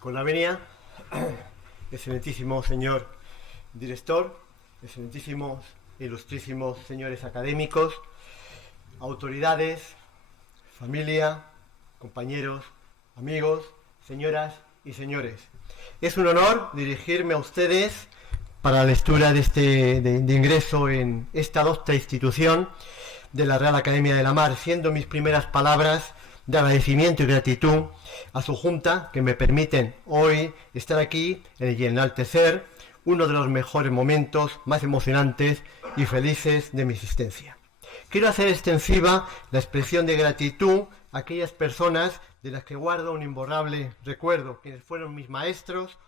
Con la venia, excelentísimo señor director, excelentísimos e ilustrísimos señores académicos, autoridades, familia, compañeros, amigos, señoras y señores. Es un honor dirigirme a ustedes para la lectura de ingreso en esta docta institución de la Real Academia de la Mar, siendo mis primeras palabras de agradecimiento y gratitud a su Junta, que me permiten hoy estar aquí y enaltecer uno de los mejores momentos, más emocionantes y felices de mi existencia. Quiero hacer extensiva la expresión de gratitud a aquellas personas de las que guardo un imborrable recuerdo, quienes fueron mis maestros,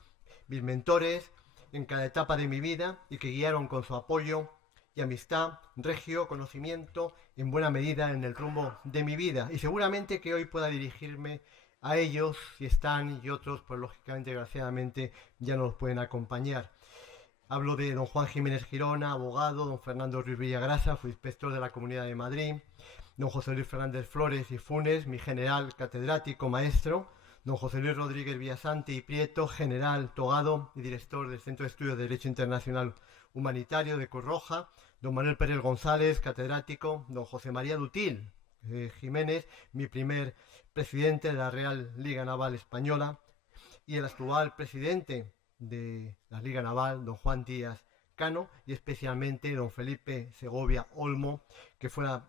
mis mentores en cada etapa de mi vida y que guiaron con su apoyo y amistad, regio, conocimiento, en buena medida en el rumbo de mi vida. Y seguramente que hoy pueda dirigirme a ellos, si están, y otros, pues lógicamente, desgraciadamente, ya no los pueden acompañar. Hablo de don Juan Jiménez Girona, abogado, don Fernando Ruiz Villagrasa, fui inspector de la Comunidad de Madrid, don José Luis Fernández Flores y Funes, mi general catedrático, maestro, don José Luis Rodríguez Villasante y Prieto, general togado y director del Centro de Estudios de Derecho Internacional Humanitario de Cruz Roja, don Manuel Pérez González, catedrático, don José María Dutil Jiménez, mi primer presidente de la Real Liga Naval Española, y el actual presidente de la Liga Naval, don Juan Díaz Cano, y especialmente don Felipe Segovia Olmo, que fuera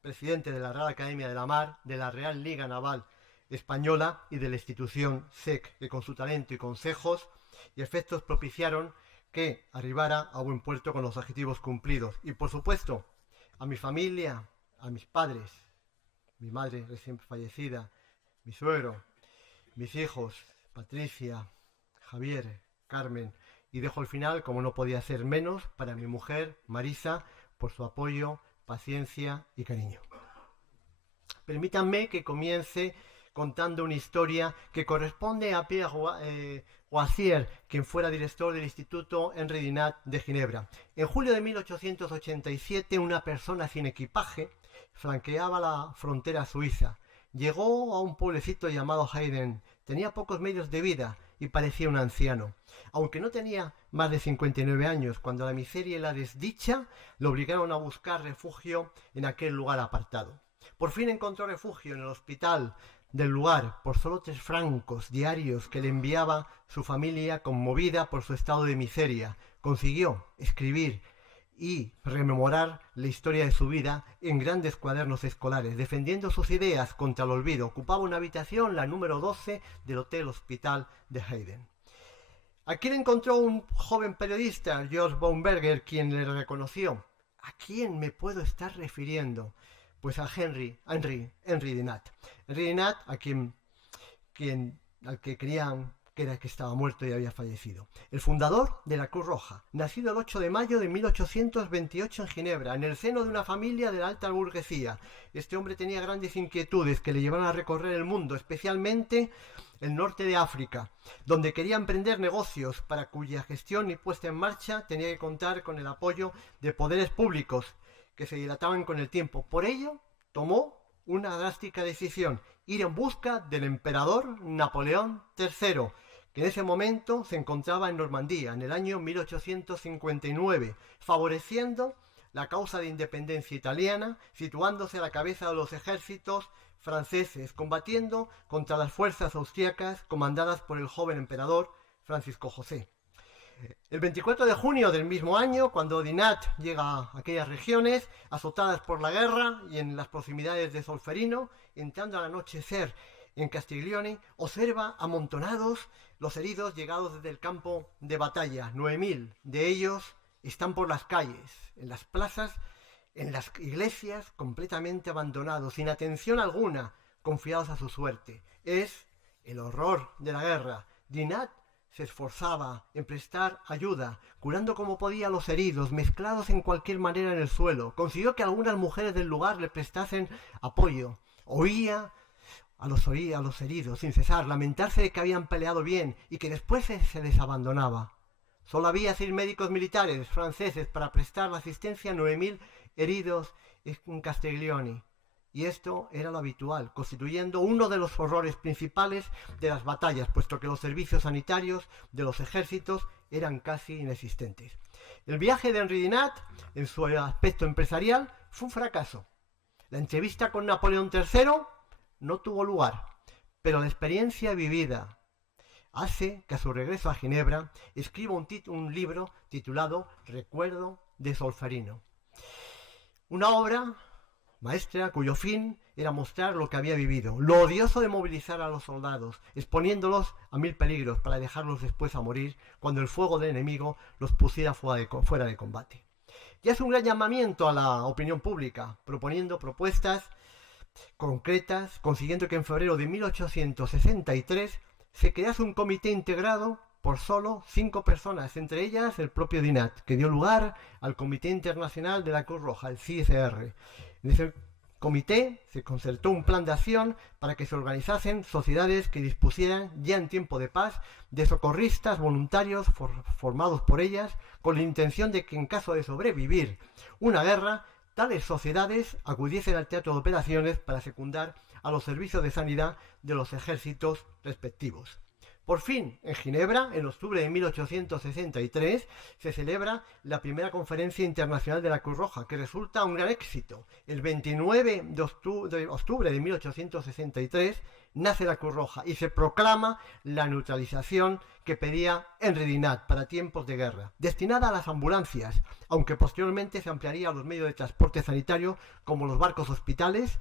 presidente de la Real Academia de la Mar, de la Real Liga Naval Española y de la institución SEC, que con su talento y consejos y efectos propiciaron que arribara a buen puerto con los objetivos cumplidos. Y por supuesto, a mi familia, a mis padres, mi madre recién fallecida, mi suegro, mis hijos, Patricia, Javier, Carmen, y dejo al final, como no podía ser menos, para mi mujer, Marisa, por su apoyo, paciencia y cariño. Permítanme que comience contando una historia que corresponde a Pierre Roisier, quien fuera director del Instituto Henri Dinat de Ginebra. En julio de 1887, una persona sin equipaje flanqueaba la frontera suiza. Llegó a un pueblecito llamado Hayden. Tenía pocos medios de vida y parecía un anciano, aunque no tenía más de 59 años, cuando la miseria y la desdicha lo obligaron a buscar refugio en aquel lugar apartado. Por fin encontró refugio en el hospital del lugar por solo 3 francos diarios que le enviaba su familia, conmovida por su estado de miseria. Consiguió escribir y rememorar la historia de su vida en grandes cuadernos escolares, defendiendo sus ideas contra el olvido. Ocupaba una habitación, la número 12 del Hotel Hospital de Hayden. Aquí le encontró un joven periodista, George Baumberger, quien le reconoció. ¿A quién me puedo estar refiriendo? Pues a Henri Dinat. Henri Dinat, al que creían que estaba muerto y había fallecido. El fundador de la Cruz Roja, nacido el 8 de mayo de 1828 en Ginebra, en el seno de una familia de la alta burguesía. Este hombre tenía grandes inquietudes que le llevaron a recorrer el mundo, especialmente el norte de África, donde quería emprender negocios para cuya gestión y puesta en marcha tenía que contar con el apoyo de poderes públicos que se dilataban con el tiempo. Por ello, tomó una drástica decisión: ir en busca del emperador Napoleón III, que en ese momento se encontraba en Normandía, en el año 1859, favoreciendo la causa de independencia italiana, situándose a la cabeza de los ejércitos franceses, combatiendo contra las fuerzas austríacas comandadas por el joven emperador Francisco José. El 24 de junio del mismo año, cuando Dinat llega a aquellas regiones azotadas por la guerra y en las proximidades de Solferino, entrando al anochecer en Castiglione, observa amontonados los heridos llegados desde el campo de batalla. 9.000 de ellos están por las calles, en las plazas, en las iglesias, completamente abandonados, sin atención alguna, confiados a su suerte. Es el horror de la guerra. Dinat se esforzaba en prestar ayuda, curando como podía a los heridos, mezclados en cualquier manera en el suelo. Consiguió que algunas mujeres del lugar le prestasen apoyo. Oía a los heridos sin cesar, lamentarse de que habían peleado bien y que después se les abandonaba. Solo había 6 médicos militares franceses para prestar la asistencia a 9.000 heridos en Castiglione. y esto era lo habitual, constituyendo uno de los horrores principales de las batallas, puesto que los servicios sanitarios de los ejércitos eran casi inexistentes. El viaje de Henri Dunant, en su aspecto empresarial, fue un fracaso. La entrevista con Napoleón III no tuvo lugar, pero la experiencia vivida hace que a su regreso a Ginebra escriba un libro titulado Recuerdo de Solferino. Una obra maestra cuyo fin era mostrar lo que había vivido, lo odioso de movilizar a los soldados, exponiéndolos a 1000 peligros para dejarlos después a morir cuando el fuego del enemigo los pusiera fuera de combate. Y hace un gran llamamiento a la opinión pública, proponiendo propuestas concretas, consiguiendo que en febrero de 1863 se crease un comité integrado por solo 5 personas, entre ellas el propio Dunant, que dio lugar al Comité Internacional de la Cruz Roja, el CICR. En ese comité se concertó un plan de acción para que se organizasen sociedades que dispusieran, ya en tiempo de paz, de socorristas voluntarios formados por ellas, con la intención de que en caso de sobrevivir una guerra, tales sociedades acudiesen al teatro de operaciones para secundar a los servicios de sanidad de los ejércitos respectivos. Por fin, en Ginebra, en octubre de 1863, se celebra la primera conferencia internacional de la Cruz Roja, que resulta un gran éxito. El 29 de octubre de 1863 nace la Cruz Roja y se proclama la neutralización que pedía Henri Dunant para tiempos de guerra, destinada a las ambulancias, aunque posteriormente se ampliaría a los medios de transporte sanitario como los barcos hospitales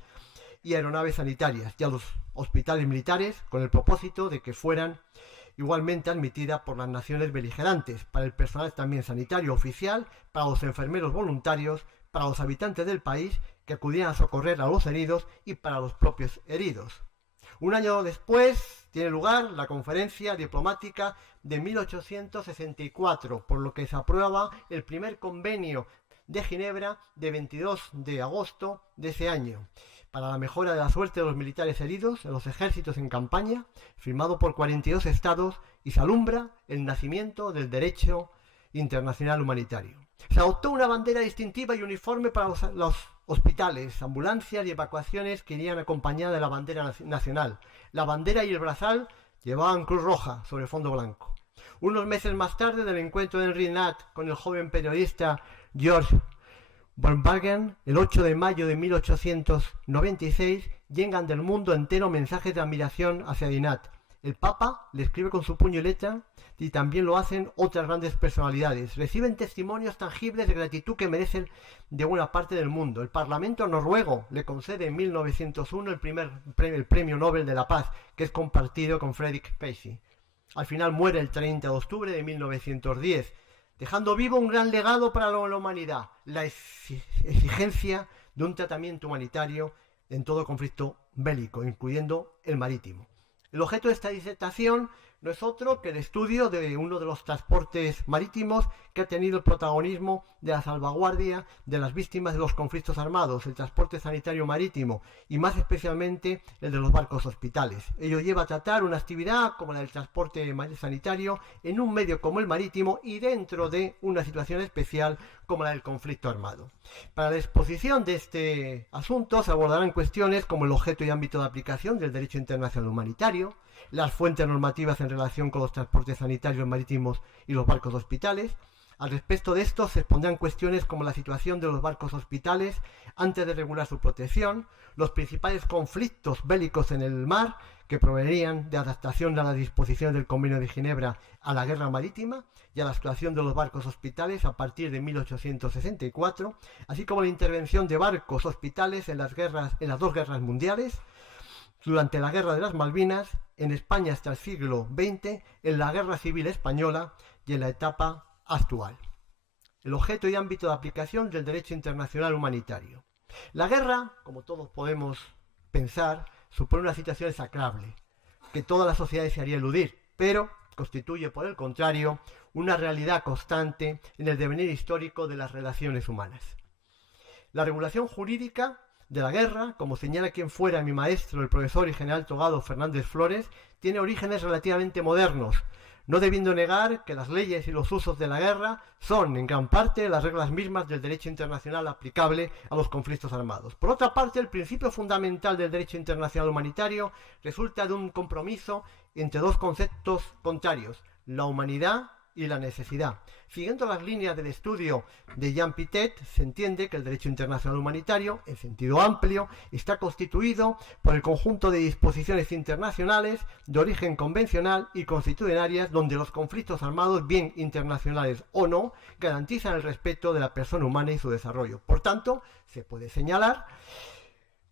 y aeronaves sanitarias y a los hospitales militares, con el propósito de que fueran igualmente admitidas por las naciones beligerantes, para el personal también sanitario oficial, para los enfermeros voluntarios, para los habitantes del país que acudían a socorrer a los heridos y para los propios heridos. Un año después tiene lugar la conferencia diplomática de 1864, por lo que se aprueba el primer convenio de Ginebra de 22 de agosto de ese año, para la mejora de la suerte de los militares heridos en los ejércitos en campaña, firmado por 42 estados, y se alumbra el nacimiento del derecho internacional humanitario. Se adoptó una bandera distintiva y uniforme para los hospitales, ambulancias y evacuaciones que irían acompañadas de la bandera nacional. La bandera y el brazal llevaban cruz roja sobre fondo blanco. Unos meses más tarde del encuentro de Henri Dunant con el joven periodista George Bornbergen, el 8 de mayo de 1896, llegan del mundo entero mensajes de admiración hacia Dunant. El Papa le escribe con su puño y letra, y también lo hacen otras grandes personalidades. Reciben testimonios tangibles de gratitud que merecen de buena parte del mundo. El Parlamento noruego le concede en 1901 el Premio Nobel de la Paz, que es compartido con Frederick Pacy. Al final muere el 30 de octubre de 1910, dejando vivo un gran legado para la humanidad, la exigencia de un tratamiento humanitario en todo conflicto bélico, incluyendo el marítimo. El objeto de esta disertación no es otro que el estudio de uno de los transportes marítimos que ha tenido el protagonismo de la salvaguardia de las víctimas de los conflictos armados, el transporte sanitario marítimo y más especialmente el de los barcos hospitales. Ello lleva a tratar una actividad como la del transporte sanitario en un medio como el marítimo y dentro de una situación especial como la del conflicto armado. Para la exposición de este asunto se abordarán cuestiones como el objeto y ámbito de aplicación del derecho internacional humanitario, las fuentes normativas en relación con los transportes sanitarios marítimos y los barcos hospitales. Al respecto de esto se expondrán cuestiones como la situación de los barcos hospitales antes de regular su protección, los principales conflictos bélicos en el mar que provenían de adaptación a las disposiciones del Convenio de Ginebra a la guerra marítima y a la situación de los barcos hospitales a partir de 1864, así como la intervención de barcos hospitales en las dos guerras mundiales, durante la Guerra de las Malvinas, en España hasta el siglo XX, en la Guerra Civil Española y en la etapa actual. El objeto y ámbito de aplicación del derecho internacional humanitario. La guerra, como todos podemos pensar, supone una situación execrable, que toda la sociedad desearía eludir, pero constituye, por el contrario, una realidad constante en el devenir histórico de las relaciones humanas. La regulación jurídica de la guerra, como señala quien fuera mi maestro, el profesor y general togado Fernández Flores, tiene orígenes relativamente modernos. no debiendo negar que las leyes y los usos de la guerra son en gran parte las reglas mismas del derecho internacional aplicable a los conflictos armados. Por otra parte, el principio fundamental del derecho internacional humanitario resulta de un compromiso entre dos conceptos contrarios, la humanidad y la necesidad. Siguiendo las líneas del estudio de Jean Piaget, se entiende que el derecho internacional humanitario, en sentido amplio, está constituido por el conjunto de disposiciones internacionales de origen convencional y constitucionarias donde los conflictos armados, bien internacionales o no, garantizan el respeto de la persona humana y su desarrollo. Por tanto, se puede señalar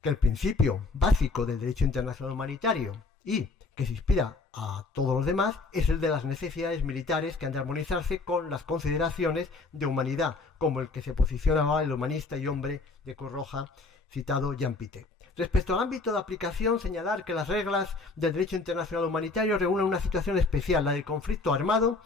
que el principio básico del derecho internacional humanitario y que se inspira a todos los demás, es el de las necesidades militares que han de armonizarse con las consideraciones de humanidad, como el que se posicionaba el humanista y hombre de Cruz Roja citado Jean Piaget. Respecto al ámbito de aplicación, señalar que las reglas del derecho internacional humanitario regulan una situación especial, la del conflicto armado,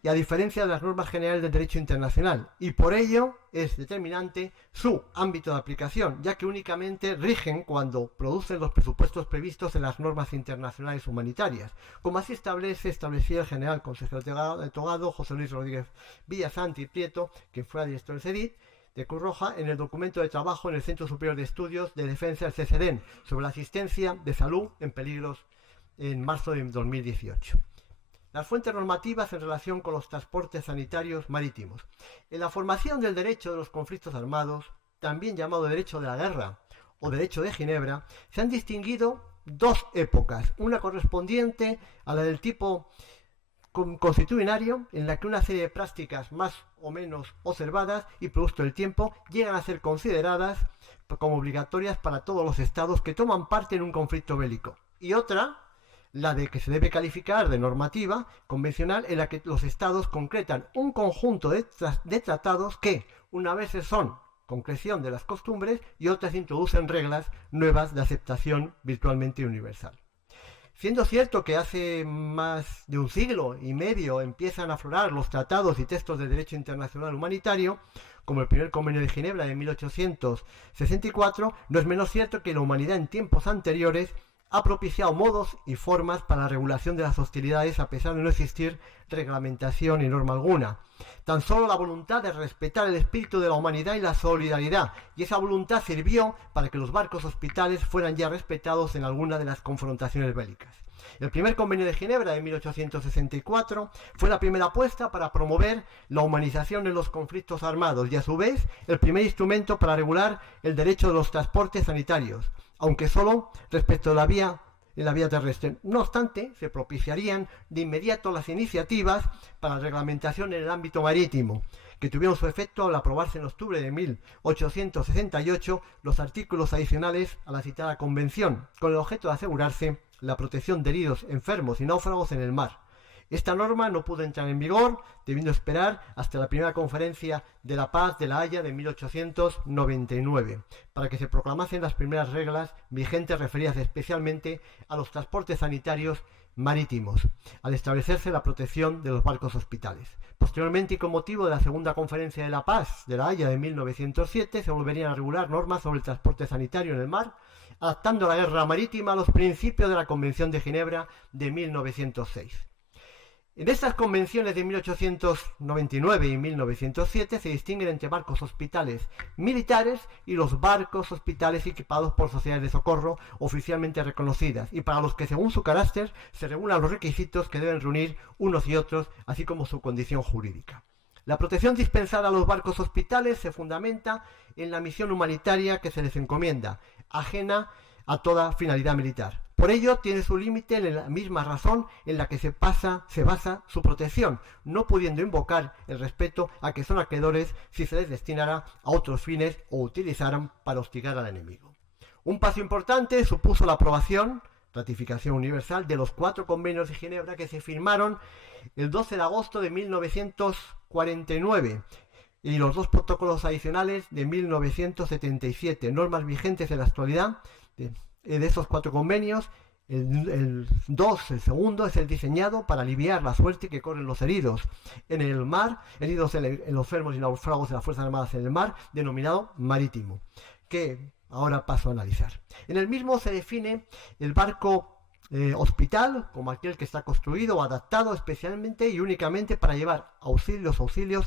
y a diferencia de las normas generales del derecho internacional, y por ello es determinante su ámbito de aplicación, ya que únicamente rigen cuando producen los presupuestos previstos en las normas internacionales humanitarias, como así establecía el general consejero de Togado, José Luis Rodríguez Villasanti Prieto, quien fuera director del CEDIT, de Cruz Roja, en el documento de trabajo en el Centro Superior de Estudios de Defensa del CCDEN, sobre la asistencia de salud en peligros en marzo de 2018. Las fuentes normativas en relación con los transportes sanitarios marítimos. En la formación del derecho de los conflictos armados, también llamado derecho de la guerra o derecho de Ginebra, se han distinguido dos épocas, una correspondiente a la del tipo constitucionario, en la que una serie de prácticas más o menos observadas y producto del tiempo llegan a ser consideradas como obligatorias para todos los estados que toman parte en un conflicto bélico, y otra, la de que se debe calificar de normativa convencional, en la que los estados concretan un conjunto de tratados que, una vez son concreción de las costumbres y otras introducen reglas nuevas de aceptación virtualmente universal. Siendo cierto que hace más de un siglo y medio empiezan a aflorar los tratados y textos de derecho internacional humanitario, como el primer convenio de Ginebra de 1864, no es menos cierto que la humanidad en tiempos anteriores ha propiciado modos y formas para la regulación de las hostilidades a pesar de no existir reglamentación y norma alguna. Tan solo la voluntad de respetar el espíritu de la humanidad y la solidaridad, y esa voluntad sirvió para que los barcos hospitales fueran ya respetados en alguna de las confrontaciones bélicas. El primer convenio de Ginebra de 1864 fue la primera apuesta para promover la humanización en los conflictos armados y a su vez el primer instrumento para regular el derecho de los transportes sanitarios, aunque solo respecto a la vía terrestre. No obstante, se propiciarían de inmediato las iniciativas para la reglamentación en el ámbito marítimo, que tuvieron su efecto al aprobarse en octubre de 1868 los artículos adicionales a la citada convención, con el objeto de asegurarse la protección de heridos, enfermos y náufragos en el mar. Esta norma no pudo entrar en vigor, debiendo esperar hasta la primera conferencia de la paz de La Haya de 1899, para que se proclamasen las primeras reglas vigentes referidas especialmente a los transportes sanitarios marítimos, al establecerse la protección de los barcos hospitales. Posteriormente, y con motivo de la segunda conferencia de la paz de La Haya de 1907, se volverían a regular normas sobre el transporte sanitario en el mar, adaptando la guerra marítima a los principios de la Convención de Ginebra de 1906. En estas convenciones de 1899 y 1907 se distinguen entre barcos hospitales militares y los barcos hospitales equipados por sociedades de socorro oficialmente reconocidas, y para los que según su carácter se regulan los requisitos que deben reunir unos y otros, así como su condición jurídica. La protección dispensada a los barcos hospitales se fundamenta en la misión humanitaria que se les encomienda, ajena a toda finalidad militar. Por ello, tiene su límite en la misma razón en la que se basa su protección, no pudiendo invocar el respeto a que son acreedores si se les destinara a otros fines o utilizaran para hostigar al enemigo. Un paso importante supuso la aprobación, ratificación universal, de los 4 convenios de Ginebra que se firmaron el 12 de agosto de 1949 y los 2 protocolos adicionales de 1977, normas vigentes en la actualidad. De esos 4 convenios, el segundo, es el diseñado para aliviar la suerte que corren los heridos en el mar, heridos en los enfermos y náufragos de las Fuerzas Armadas en el mar, denominado marítimo, que ahora paso a analizar. En el mismo se define el barco hospital como aquel que está construido o adaptado especialmente y únicamente para llevar auxilios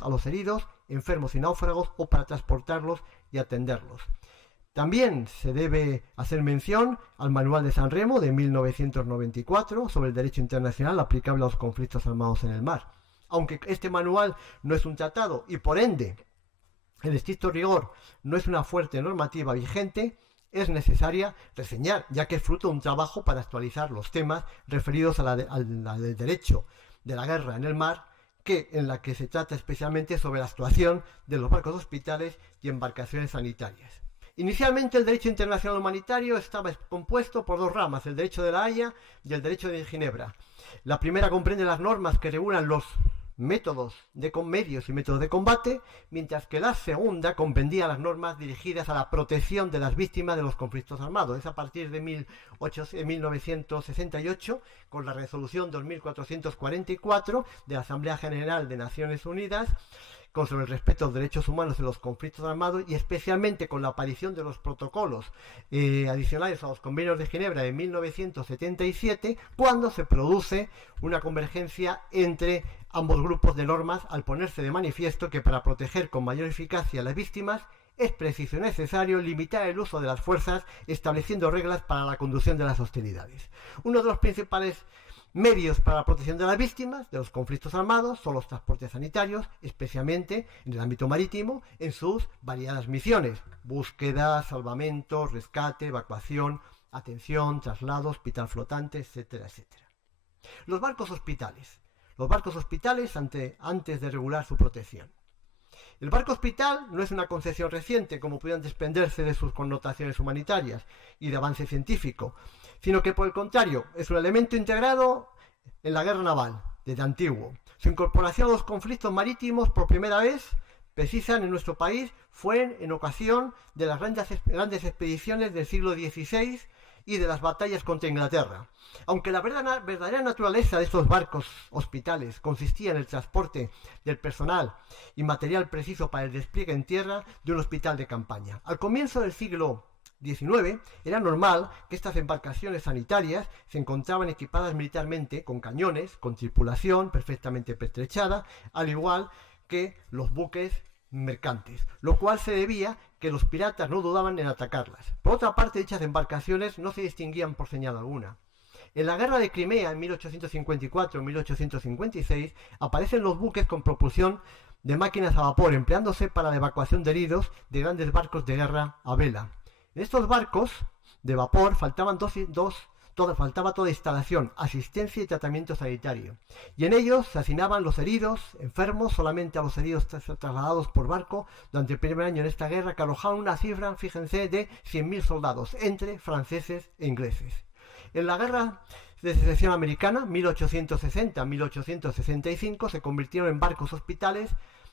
a los heridos, enfermos y náufragos o para transportarlos y atenderlos. También se debe hacer mención al Manual de San Remo de 1994 sobre el derecho internacional aplicable a los conflictos armados en el mar. Aunque este manual no es un tratado y por ende, en estricto rigor, no es una fuerte normativa vigente, es necesaria reseñar, ya que es fruto de un trabajo para actualizar los temas referidos al derecho de la guerra en el mar, en la que se trata especialmente sobre la actuación de los barcos hospitales y embarcaciones sanitarias. Inicialmente el derecho internacional humanitario estaba compuesto por dos ramas, el derecho de la Haya y el derecho de Ginebra. La primera comprende las normas que regulan los medios y métodos de combate, mientras que la segunda comprendía las normas dirigidas a la protección de las víctimas de los conflictos armados. Es a partir de 1968, con la resolución 2444 de la Asamblea General de Naciones Unidas, sobre el respeto a los derechos humanos en los conflictos armados y especialmente con la aparición de los protocolos adicionales a los convenios de Ginebra de 1977, cuando se produce una convergencia entre ambos grupos de normas al ponerse de manifiesto que para proteger con mayor eficacia a las víctimas es preciso y necesario limitar el uso de las fuerzas estableciendo reglas para la conducción de las hostilidades. Uno de los principales medios para la protección de las víctimas de los conflictos armados son los transportes sanitarios, especialmente en el ámbito marítimo, en sus variadas misiones: búsqueda, salvamento, rescate, evacuación, atención, traslado, hospital flotante, etcétera, etcétera. Los barcos hospitales. Los barcos hospitales antes de regular su protección. El barco hospital no es una concepción reciente, como pudieran desprenderse de sus connotaciones humanitarias y de avance científico, sino que por el contrario es un elemento integrado en la guerra naval desde antiguo. Su incorporación a los conflictos marítimos por primera vez, precisan en nuestro país, fue en ocasión de las grandes expediciones del siglo XVI y de las batallas contra Inglaterra. Aunque la verdadera naturaleza de estos barcos hospitales consistía en el transporte del personal y material preciso para el despliegue en tierra de un hospital de campaña. Al comienzo del siglo XIX era normal que estas embarcaciones sanitarias se encontraban equipadas militarmente con cañones, con tripulación perfectamente pertrechada, al igual que los buques mercantes, lo cual se debía que los piratas no dudaban en atacarlas. Por otra parte, dichas embarcaciones no se distinguían por señal alguna. En la guerra de Crimea, en 1854-1856, aparecen los buques con propulsión de máquinas a vapor, empleándose para la evacuación de heridos de grandes barcos de guerra a vela. En estos barcos de vapor faltaba toda instalación, asistencia y tratamiento sanitario. Y en ellos se asignaban los heridos, enfermos, solamente a los heridos trasladados por barco durante el primer año en esta guerra, que arrojaban una cifra, fíjense, de 100.000 soldados, entre franceses e ingleses. En la guerra de secesión americana, 1860-1865, se convirtieron en barcos hospitales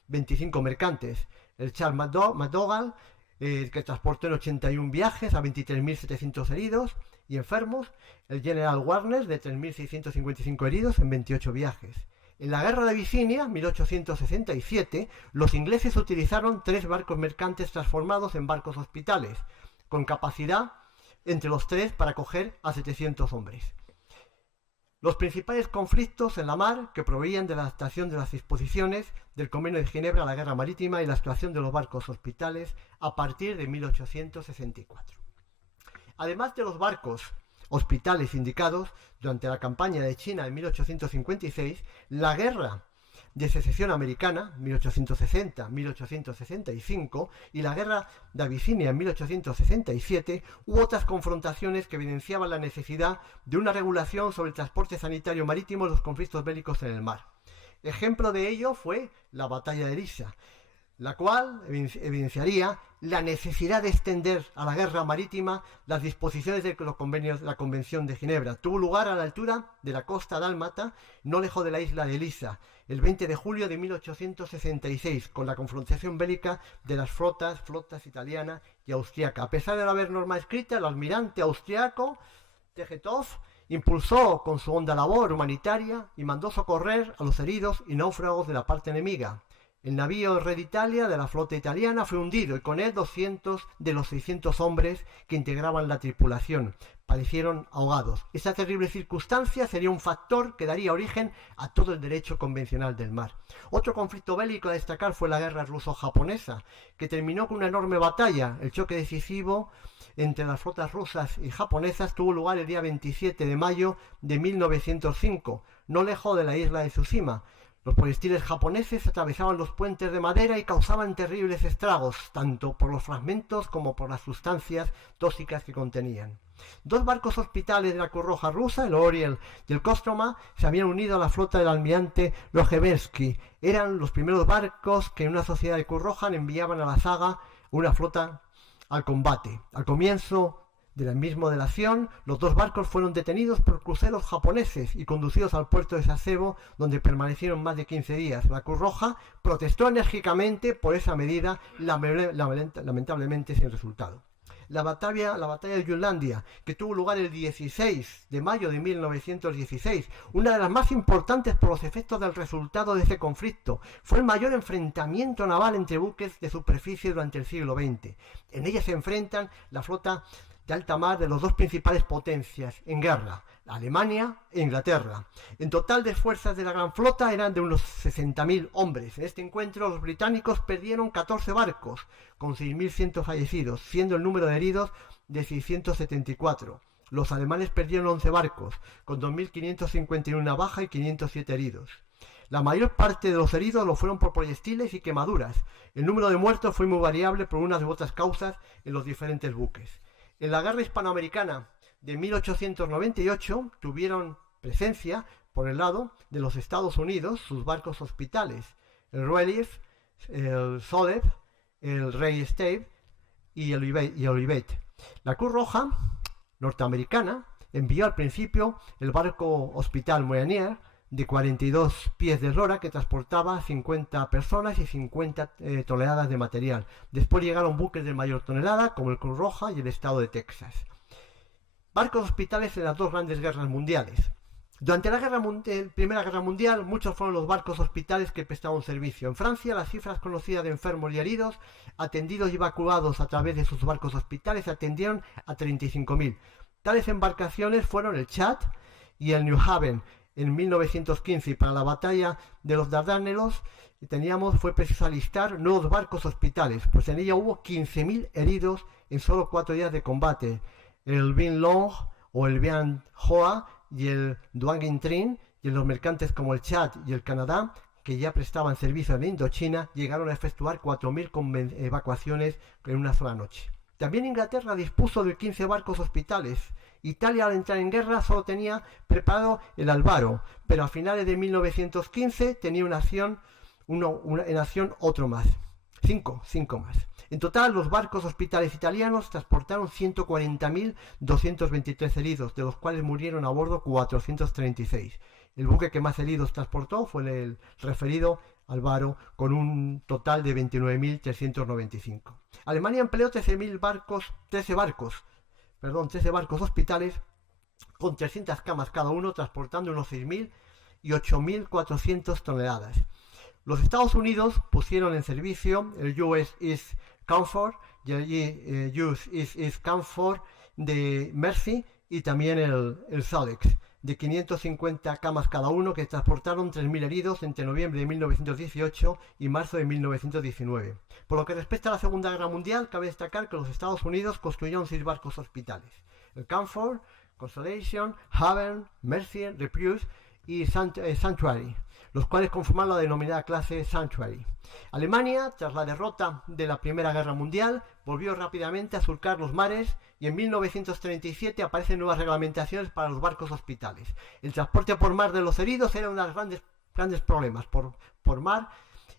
25 mercantes. El Charles McDougall, que transportó en 81 viajes a 23.700 heridos y enfermos, el General Warner de 3.655 heridos en 28 viajes. En la guerra de Abisinia, 1867, los ingleses utilizaron 3 barcos mercantes transformados en barcos hospitales, con capacidad entre los 3 para acoger a 700 hombres. Los principales conflictos en la mar que proveían de la adaptación de las disposiciones del Convenio de Ginebra a la guerra marítima y la actuación de los barcos hospitales a partir de 1864. Además de los barcos hospitales indicados durante la campaña de China en 1856, la guerra de secesión americana, 1860-1865, y la guerra de Abisinia en 1867, hubo otras confrontaciones que evidenciaban la necesidad de una regulación sobre el transporte sanitario marítimo en los conflictos bélicos en el mar. Ejemplo de ello fue la batalla de Lissa, la cual evidenciaría la necesidad de extender a la guerra marítima las disposiciones de los convenios de la Convención de Ginebra. Tuvo lugar a la altura de la costa dálmata, no lejos de la isla de Lissa, el 20 de julio de 1866, con la confrontación bélica de las flotas italiana y austriaca. A pesar de no haber norma escrita, el almirante austriaco Tegetov impulsó con su honda labor humanitaria y mandó socorrer a los heridos y náufragos de la parte enemiga. El navío Red Italia de la flota italiana fue hundido y con él 200 de los 600 hombres que integraban la tripulación perecieron ahogados. Esa terrible circunstancia sería un factor que daría origen a todo el derecho convencional del mar. Otro conflicto bélico a destacar fue la guerra ruso-japonesa, que terminó con una enorme batalla. El choque decisivo entre las flotas rusas y japonesas tuvo lugar el día 27 de mayo de 1905, no lejos de la isla de Tsushima. Los proyectiles japoneses atravesaban los puentes de madera y causaban terribles estragos, tanto por los fragmentos como por las sustancias tóxicas que contenían. Dos barcos hospitales de la Cruz Roja rusa, el Oriel y el Kostroma, se habían unido a la flota del almirante Rozhevsky. Eran los primeros barcos que en una sociedad de Cruz Roja enviaban a la saga una flota al combate. Al comienzo de la misma delación, los dos barcos fueron detenidos por cruceros japoneses y conducidos al puerto de Sasebo, donde permanecieron más de 15 días. La Cruz Roja protestó enérgicamente por esa medida, lamentablemente sin resultado. La batalla de Jutlandia, que tuvo lugar el 16 de mayo de 1916, una de las más importantes por los efectos del resultado de ese conflicto, fue el mayor enfrentamiento naval entre buques de superficie durante el siglo XX. En ella se enfrentan la flota de alta mar de las dos principales potencias en guerra, Alemania e Inglaterra. En total de fuerzas de la gran flota eran de unos 60.000 hombres. En este encuentro los británicos perdieron 14 barcos, con 6.100 fallecidos, siendo el número de heridos de 674. Los alemanes perdieron 11 barcos, con 2.551 baja y 507 heridos. La mayor parte de los heridos lo fueron por proyectiles y quemaduras. El número de muertos fue muy variable por unas u otras causas en los diferentes buques. En la guerra hispanoamericana de 1898 tuvieron presencia por el lado de los Estados Unidos sus barcos hospitales, el Relief, el Soleb, el Rey Stave y el Olivet. La Cruz Roja norteamericana envió al principio el barco hospital Moynier de 42 pies de eslora que transportaba 50 personas y 50 toneladas de material. Después llegaron buques de mayor tonelada como el Cruz Roja y el estado de Texas. Barcos hospitales en las dos grandes guerras mundiales. Durante la Primera Guerra Mundial, muchos fueron los barcos hospitales que prestaban servicio. En Francia, las cifras conocidas de enfermos y heridos, atendidos y evacuados a través de sus barcos hospitales, atendieron a 35.000. Tales embarcaciones fueron el Chad y el New Haven en 1915, y para la batalla de los Dardanelos fue preciso alistar nuevos barcos hospitales, pues en ella hubo 15.000 heridos en solo 4 días de combate. El Vin Long o el Bien Hoa y el Duan Trin, y en los mercantes como el Chad y el Canadá, que ya prestaban servicio en Indochina, llegaron a efectuar 4.000 evacuaciones en una sola noche. También Inglaterra dispuso de 15 barcos hospitales. Italia, al entrar en guerra, solo tenía preparado el Alvaro, pero a finales de 1915 tenía en acción otro más. Cinco más. En total, los barcos hospitales italianos transportaron 140.223 heridos, de los cuales murieron a bordo 436. El buque que más heridos transportó fue el referido Alvaro, con un total de 29.395. Alemania empleó 13 barcos hospitales con 300 camas cada uno, transportando unos 6.000 y 8.400 toneladas. Los Estados Unidos pusieron en servicio el US East Comfort y el US East Comfort de Mersey y también el Solex, de 550 camas cada uno, que transportaron 3.000 heridos entre noviembre de 1918 y marzo de 1919. Por lo que respecta a la Segunda Guerra Mundial, cabe destacar que los Estados Unidos construyeron 6 barcos hospitales: el Comfort, Consolation, Haven, Mercy, Repulse y Sanctuary, los cuales conforman la denominada clase Sanctuary. Alemania, tras la derrota de la Primera Guerra Mundial, volvió rápidamente a surcar los mares y en 1937 aparecen nuevas reglamentaciones para los barcos hospitales. El transporte por mar de los heridos era uno de los grandes problemas por mar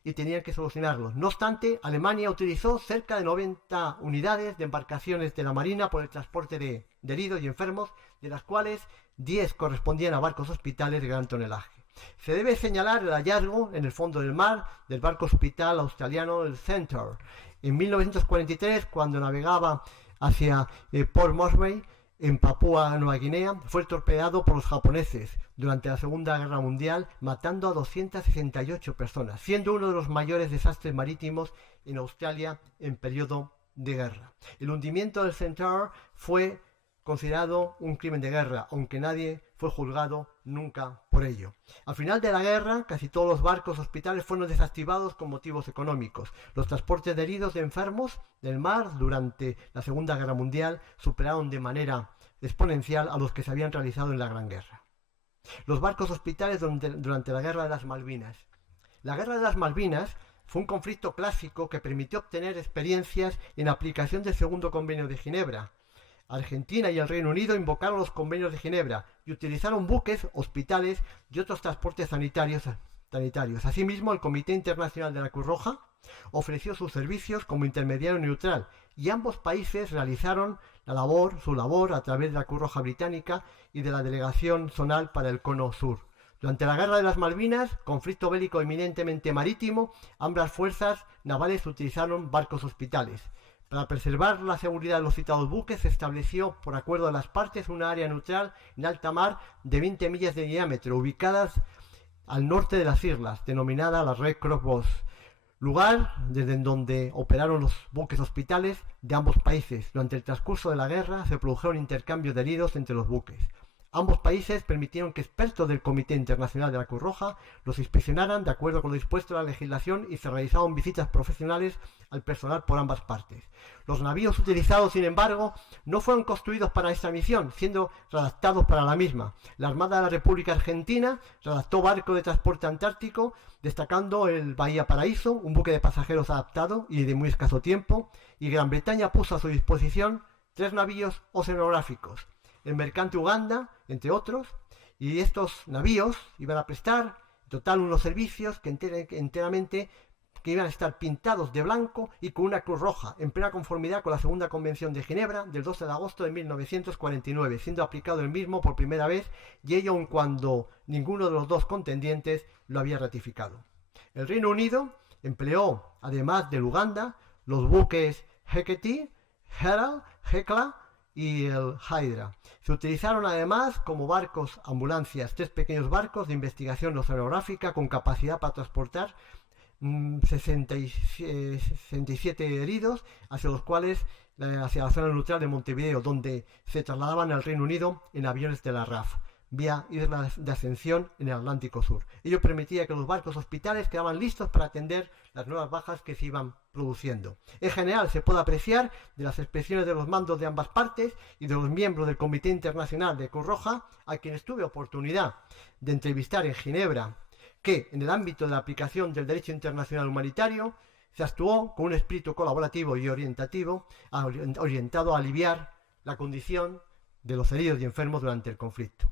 y tenían que solucionarlos. No obstante, Alemania utilizó cerca de 90 unidades de embarcaciones de la Marina por el transporte de heridos y enfermos, de las cuales 10 correspondían a barcos hospitales de gran tonelaje. Se debe señalar el hallazgo en el fondo del mar del barco hospital australiano el Centaur. En 1943, cuando navegaba hacia Port Moresby, en Papúa Nueva Guinea, fue torpedado por los japoneses durante la Segunda Guerra Mundial, matando a 268 personas, siendo uno de los mayores desastres marítimos en Australia en periodo de guerra. El hundimiento del Centaur fue considerado un crimen de guerra, aunque nadie fue juzgado nunca por ello. Al final de la guerra, casi todos los barcos hospitales fueron desactivados con motivos económicos. Los transportes de heridos de enfermos del mar durante la Segunda Guerra Mundial superaron de manera exponencial a los que se habían realizado en la Gran Guerra. Los barcos hospitales durante la Guerra de las Malvinas. La Guerra de las Malvinas fue un conflicto clásico que permitió obtener experiencias en aplicación del Segundo Convenio de Ginebra. Argentina y el Reino Unido invocaron los convenios de Ginebra y utilizaron buques, hospitales y otros transportes sanitarios. Asimismo, el Comité Internacional de la Cruz Roja ofreció sus servicios como intermediario neutral y ambos países realizaron su labor a través de la Cruz Roja Británica y de la Delegación Zonal para el Cono Sur. Durante la Guerra de las Malvinas, conflicto bélico eminentemente marítimo, ambas fuerzas navales utilizaron barcos hospitales. Para preservar la seguridad de los citados buques, se estableció, por acuerdo de las partes, una área neutral en alta mar de 20 millas de diámetro, ubicadas al norte de las islas, denominada la Red Cross Box, lugar desde donde operaron los buques hospitales de ambos países. Durante el transcurso de la guerra se produjeron intercambios de heridos entre los buques. Ambos países permitieron que expertos del Comité Internacional de la Cruz Roja los inspeccionaran de acuerdo con lo dispuesto en la legislación y se realizaban visitas profesionales al personal por ambas partes. Los navíos utilizados, sin embargo, no fueron construidos para esta misión, siendo redactados para la misma. La Armada de la República Argentina redactó barco de transporte antártico, destacando el Bahía Paraíso, un buque de pasajeros adaptado y de muy escaso tiempo, y Gran Bretaña puso a su disposición 3 navíos oceanográficos, el Mercante Uganda, entre otros, y estos navíos iban a prestar en total unos servicios que iban a estar pintados de blanco y con una cruz roja, en plena conformidad con la Segunda Convención de Ginebra del 12 de agosto de 1949, siendo aplicado el mismo por primera vez, y ello aun cuando ninguno de los dos contendientes lo había ratificado. El Reino Unido empleó, además del Uganda, los buques Hecate, Herald, Hecla y el Hydra. Se utilizaron además como barcos ambulancias 3 pequeños barcos de investigación oceanográfica con capacidad para transportar 67 heridos, hacia los cuales hacia la zona neutral de Montevideo, donde se trasladaban al Reino Unido en aviones de la RAF, vía Islas de Ascensión en el Atlántico Sur. Ello permitía que los barcos hospitales quedaban listos para atender las nuevas bajas que se iban produciendo. En general, se puede apreciar de las expresiones de los mandos de ambas partes y de los miembros del Comité Internacional de Cruz Roja, a quienes tuve oportunidad de entrevistar en Ginebra, que en el ámbito de la aplicación del derecho internacional humanitario se actuó con un espíritu colaborativo y orientado a aliviar la condición de los heridos y enfermos durante el conflicto.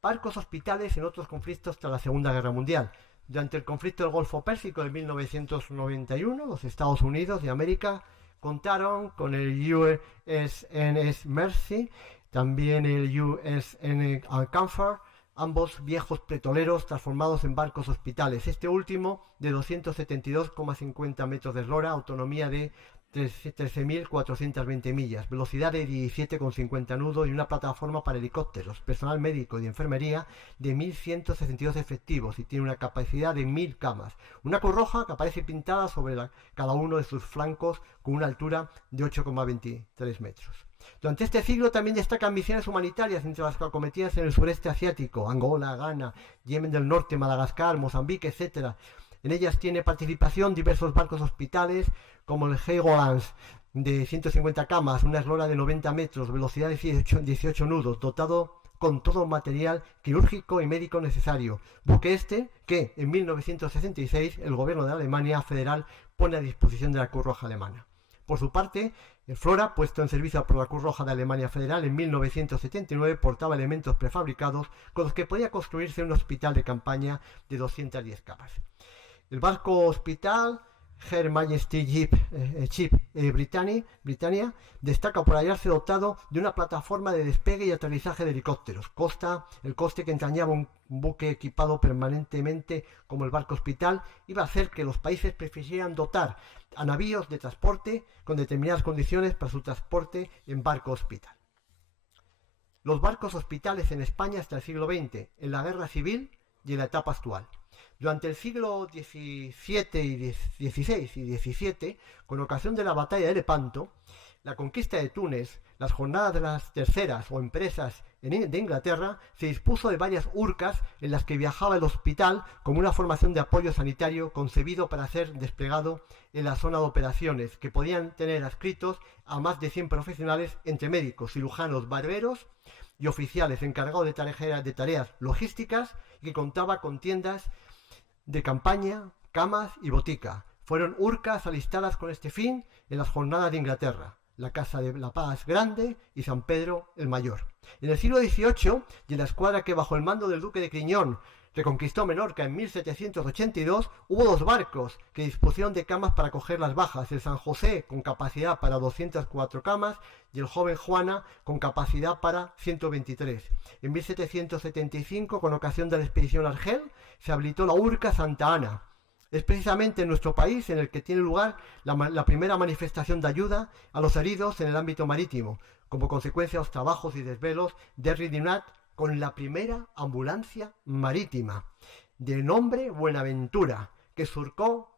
Barcos hospitales en otros conflictos tras la Segunda Guerra Mundial. Durante el conflicto del Golfo Pérsico de 1991, los Estados Unidos de América contaron con el USNS Mercy, también el USN Comfort, ambos viejos petroleros transformados en barcos hospitales, este último de 272,50 metros de eslora, autonomía de 13.420 millas, velocidad de 17,50 nudos y una plataforma para helicópteros, personal médico y de enfermería de 1.162 efectivos y tiene una capacidad de 1.000 camas. Una cruz roja que aparece pintada sobre cada uno de sus flancos con una altura de 8,23 metros. Durante este siglo también destacan misiones humanitarias entre las acometidas en el sureste asiático, Angola, Ghana, Yemen del Norte, Madagascar, Mozambique, etc. En ellas tiene participación diversos barcos hospitales como el Helgoland de 150 camas, una eslora de 90 metros, velocidad de 18 nudos, dotado con todo el material quirúrgico y médico necesario. Buque este que en 1966 el gobierno de Alemania federal pone a disposición de la Cruz Roja alemana. Por su parte, el Flora, puesto en servicio por la Cruz Roja de Alemania Federal en 1979, portaba elementos prefabricados con los que podía construirse un hospital de campaña de 210 camas. El barco hospital Her Majesty Ship Britannia destaca por hallarse dotado de una plataforma de despegue y aterrizaje de helicópteros. El coste que entrañaba un buque equipado permanentemente como el barco hospital iba a hacer que los países prefirieran dotar a navíos de transporte con determinadas condiciones para su transporte en barco hospital. los barcos hospitales en España hasta el siglo XX, en la Guerra Civil y en la etapa actual. Durante el siglo XVII y XVI y XVII, con ocasión de la batalla de Lepanto, la conquista de Túnez, las jornadas de las terceras o empresas de Inglaterra, se dispuso de varias urcas en las que viajaba el hospital como una formación de apoyo sanitario concebido para ser desplegado en la zona de operaciones, que podían tener adscritos a más de 100 profesionales entre médicos, cirujanos, barberos y oficiales encargados de tareas logísticas, y que contaba con tiendas de campaña, camas y botica. Fueron urcas alistadas con este fin en las jornadas de Inglaterra, la Casa de la Paz Grande y San Pedro el Mayor. En el siglo XVIII, y en la escuadra que bajo el mando del duque de Griñón reconquistó Menorca en 1782, hubo dos barcos que dispusieron de camas para acoger las bajas: el San José, con capacidad para 204 camas, y el Joven Juana, con capacidad para 123. En 1775, con ocasión de la expedición Argel, se habilitó la urca Santa Ana. Es precisamente en nuestro país en el que tiene lugar la primera manifestación de ayuda a los heridos en el ámbito marítimo, como consecuencia de los trabajos y desvelos de Ridinat, con la primera ambulancia marítima, de nombre Buenaventura, que surcó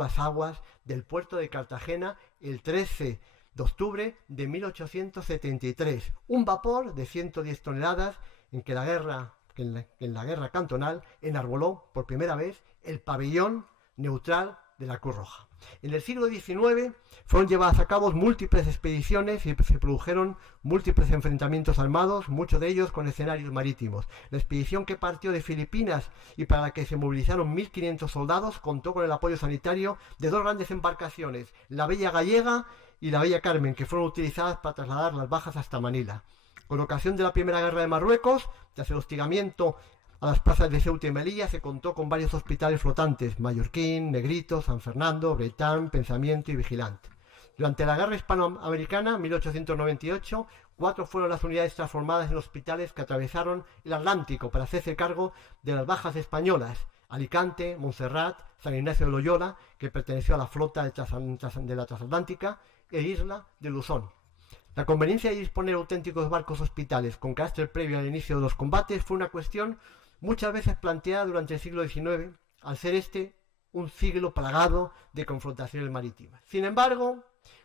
las aguas del puerto de Cartagena el 13 de octubre de 1873. Un vapor de 110 toneladas en que en la guerra cantonal enarboló por primera vez el pabellón neutral de la Cruz Roja. En el siglo XIX fueron llevadas a cabo múltiples expediciones y se produjeron múltiples enfrentamientos armados, muchos de ellos con escenarios marítimos. La expedición que partió de Filipinas y para la que se movilizaron 1.500 soldados contó con el apoyo sanitario de dos grandes embarcaciones, la Bella Gallega y la Bella Carmen, que fueron utilizadas para trasladar las bajas hasta Manila. Con ocasión de la Primera Guerra de Marruecos, tras el hostigamiento a las plazas de Ceuta y Melilla, se contó con varios hospitales flotantes: Mallorquín, Negrito, San Fernando, Bretán, Pensamiento y Vigilante. Durante la Guerra Hispanoamericana, 1898, 4 fueron las unidades transformadas en hospitales que atravesaron el Atlántico para hacerse cargo de las bajas españolas: Alicante, Montserrat, San Ignacio de Loyola, que perteneció a la flota de la transatlántica, e Isla de Luzón. La conveniencia de disponer de auténticos barcos hospitales con carácter previo al inicio de los combates fue una cuestión muchas veces planteada durante el siglo XIX, al ser este un siglo plagado de confrontaciones marítimas. Sin embargo,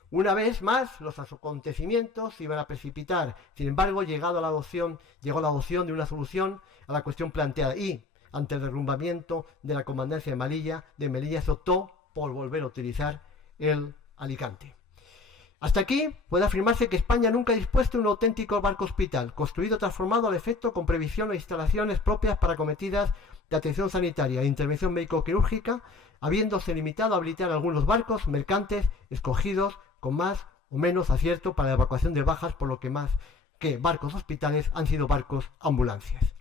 una vez más, los acontecimientos se iban a precipitar. Sin embargo, llegó la adopción de una solución a la cuestión planteada, y, ante el derrumbamiento de la comandancia de Melilla, se optó por volver a utilizar el Alicante. Hasta aquí puede afirmarse que España nunca ha dispuesto de un auténtico barco hospital, construido, transformado al efecto, con previsión e instalaciones propias para cometidas de atención sanitaria e intervención médico-quirúrgica, habiéndose limitado a habilitar algunos barcos mercantes escogidos con más o menos acierto para la evacuación de bajas, por lo que más que barcos hospitales han sido barcos ambulancias.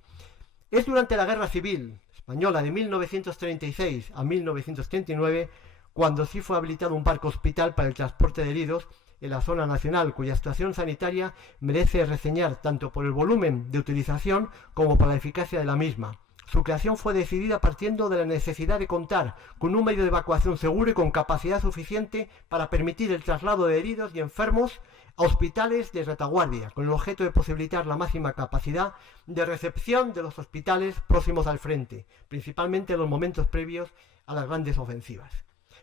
Es durante la Guerra Civil Española de 1936 a 1939 cuando sí fue habilitado un barco hospital para el transporte de heridos en la zona nacional, cuya situación sanitaria merece reseñar tanto por el volumen de utilización como por la eficacia de la misma. Su creación fue decidida partiendo de la necesidad de contar con un medio de evacuación seguro y con capacidad suficiente para permitir el traslado de heridos y enfermos a hospitales de retaguardia, con el objeto de posibilitar la máxima capacidad de recepción de los hospitales próximos al frente, principalmente en los momentos previos a las grandes ofensivas.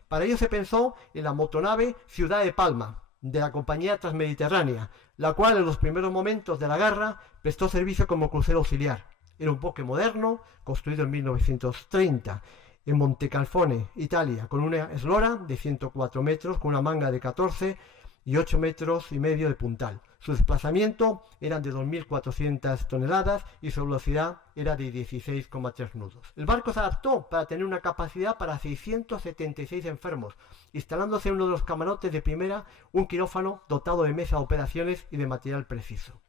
Para ello se pensó en la motonave Ciudad de Palma, de la compañía Transmediterránea, la cual en los primeros momentos de la guerra prestó servicio como crucero auxiliar. Era un buque moderno, construido en 1930 en Montecalfone, Italia, con una eslora de 104 metros, con una manga de 14 y 8 metros y medio de puntal. Su desplazamiento era de 2.400 toneladas y su velocidad era de 16,3 nudos. El barco se adaptó para tener una capacidad para 676 enfermos, instalándose en uno de los camarotes de primera un quirófano dotado de mesa de operaciones y de material preciso.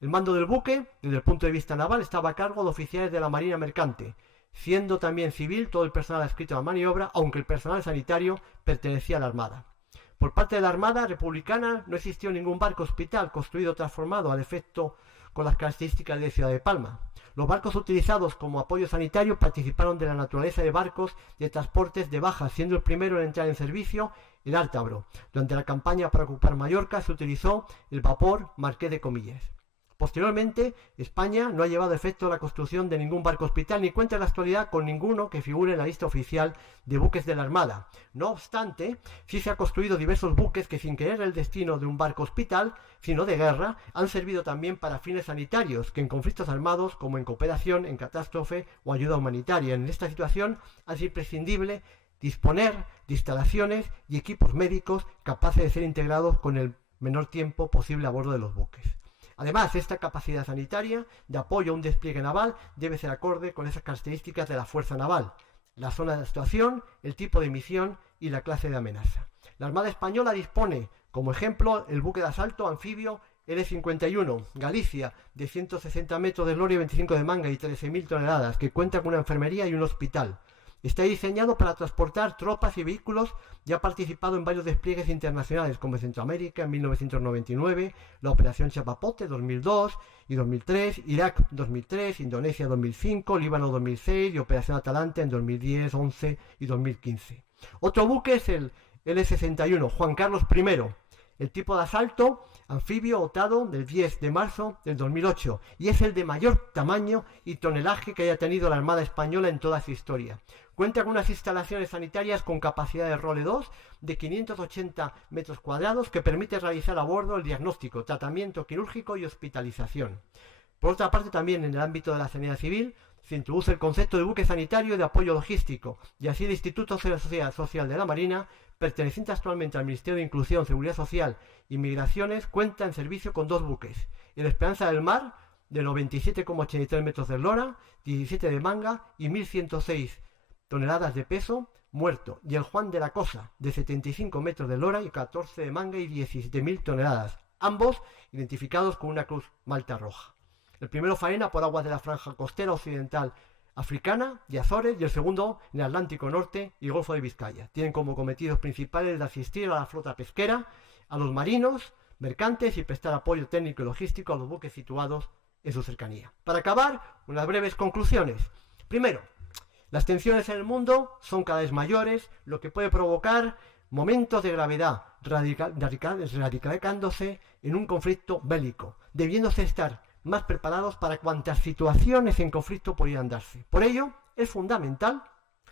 El mando del buque, desde el punto de vista naval, estaba a cargo de oficiales de la Marina Mercante, siendo también civil todo el personal adscrito a la maniobra, aunque el personal sanitario pertenecía a la Armada. Por parte de la Armada Republicana no existió ningún barco hospital construido o transformado al efecto con las características de Ciudad de Palma. Los barcos utilizados como apoyo sanitario participaron de la naturaleza de barcos de transportes de bajas, siendo el primero en entrar en servicio el Ártabro. Durante la campaña para ocupar Mallorca se utilizó el vapor Marqués de Comillas. Posteriormente, España no ha llevado a efecto la construcción de ningún barco hospital ni cuenta en la actualidad con ninguno que figure en la lista oficial de buques de la Armada. No obstante, sí se han construido diversos buques que, sin querer el destino de un barco hospital, sino de guerra, han servido también para fines sanitarios, que en conflictos armados, como en cooperación, en catástrofe o ayuda humanitaria. En esta situación ha sido imprescindible disponer de instalaciones y equipos médicos capaces de ser integrados con el menor tiempo posible a bordo de los buques. Además, esta capacidad sanitaria de apoyo a un despliegue naval debe ser acorde con esas características de la fuerza naval, la zona de actuación, el tipo de misión y la clase de amenaza. La Armada Española dispone, como ejemplo, el buque de asalto anfibio L-51, Galicia, de 160 metros de eslora y 25 de manga y 13.000 toneladas, que cuenta con una enfermería y un hospital. Está diseñado para transportar tropas y vehículos y ha participado en varios despliegues internacionales, como en Centroamérica en 1999, la Operación Chapapote 2002 y 2003, Irak 2003, Indonesia 2005, Líbano 2006 y Operación Atalanta en 2010, 11 y 2015. Otro buque es el L-61, Juan Carlos I, el tipo de asalto anfibio dotado del 10 de marzo del 2008 y es el de mayor tamaño y tonelaje que haya tenido la Armada Española en toda su historia. Cuenta con unas instalaciones sanitarias con capacidad de role 2 de 580 metros cuadrados que permite realizar a bordo el diagnóstico, tratamiento quirúrgico y hospitalización. Por otra parte, también en el ámbito de la sanidad civil se introduce el concepto de buque sanitario de apoyo logístico y así el Instituto de la Sociedad Social de la Marina, perteneciente actualmente al Ministerio de Inclusión, Seguridad Social y Migraciones, cuenta en servicio con dos buques, el Esperanza del Mar, de 97,83 metros de eslora, 17 de manga y 1.106 toneladas de peso, muerto, y el Juan de la Cosa, de 75 metros de eslora y 14 de manga y 17.000 toneladas, ambos identificados con una cruz malta roja. El primero faena por aguas de la franja costera occidental africana y Azores, y el segundo en el Atlántico Norte y Golfo de Vizcaya. Tienen como cometidos principales de asistir a la flota pesquera, a los marinos, mercantes y prestar apoyo técnico y logístico a los buques situados en su cercanía. Para acabar, unas breves conclusiones. Primero, las tensiones en el mundo son cada vez mayores, lo que puede provocar momentos de gravedad, radicándose en un conflicto bélico, debiéndose estar más preparados para cuantas situaciones en conflicto podrían darse. Por ello, es fundamental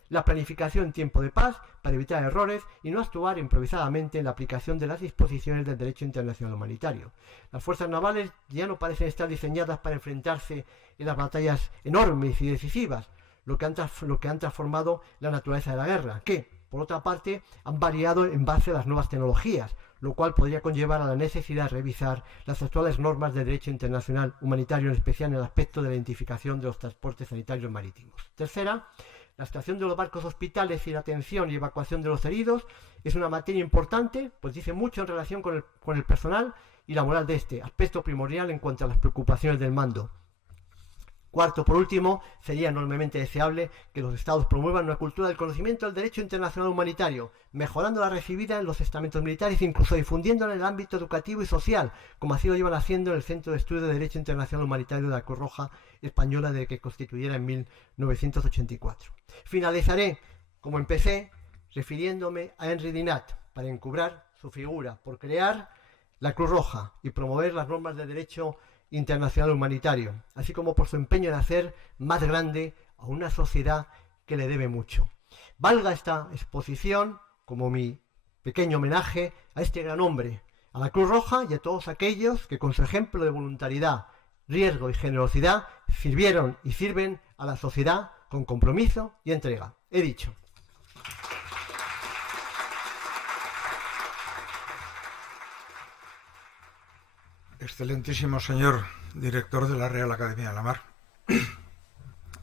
la planificación en tiempo de paz para evitar errores y no actuar improvisadamente en la aplicación de las disposiciones del derecho internacional humanitario. Las fuerzas navales ya no parecen estar diseñadas para enfrentarse en las batallas enormes y decisivas, lo que han transformado la naturaleza de la guerra, que, por otra parte, han variado en base a las nuevas tecnologías, lo cual podría conllevar a la necesidad de revisar las actuales normas de derecho internacional humanitario, en especial en el aspecto de la identificación de los transportes sanitarios marítimos. Tercera, la actuación de los barcos hospitales y la atención y evacuación de los heridos es una materia importante, pues dice mucho en relación con el personal y la moral de este, aspecto primordial en cuanto a las preocupaciones del mando. Cuarto, por último, sería enormemente deseable que los Estados promuevan una cultura del conocimiento del derecho internacional humanitario, mejorando la recibida en los estamentos militares e incluso difundiéndola en el ámbito educativo y social, como así lo llevan haciendo en el Centro de Estudio de Derecho Internacional Humanitario de la Cruz Roja Española, de que constituyera en 1984. Finalizaré, como empecé, refiriéndome a Henry Dinant, para encubrar su figura por crear la Cruz Roja y promover las normas de derecho internacional humanitario, así como por su empeño en hacer más grande a una sociedad que le debe mucho. Valga esta exposición como mi pequeño homenaje a este gran hombre, a la Cruz Roja y a todos aquellos que con su ejemplo de voluntariedad, riesgo y generosidad sirvieron y sirven a la sociedad con compromiso y entrega. He dicho. Excelentísimo señor director de la Real Academia de la Mar,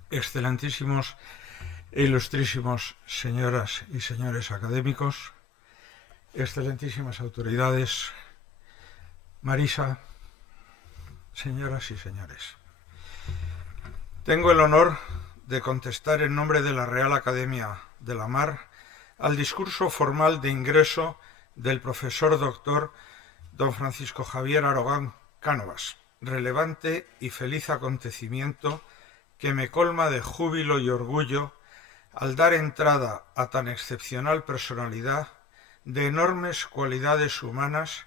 excelentísimos e ilustrísimos señoras y señores académicos, excelentísimas autoridades, Marisa, señoras y señores. Tengo el honor de contestar en nombre de la Real Academia de la Mar al discurso formal de ingreso del profesor doctor don Francisco Javier Arogán Cánovas, relevante y feliz acontecimiento que me colma de júbilo y orgullo al dar entrada a tan excepcional personalidad de enormes cualidades humanas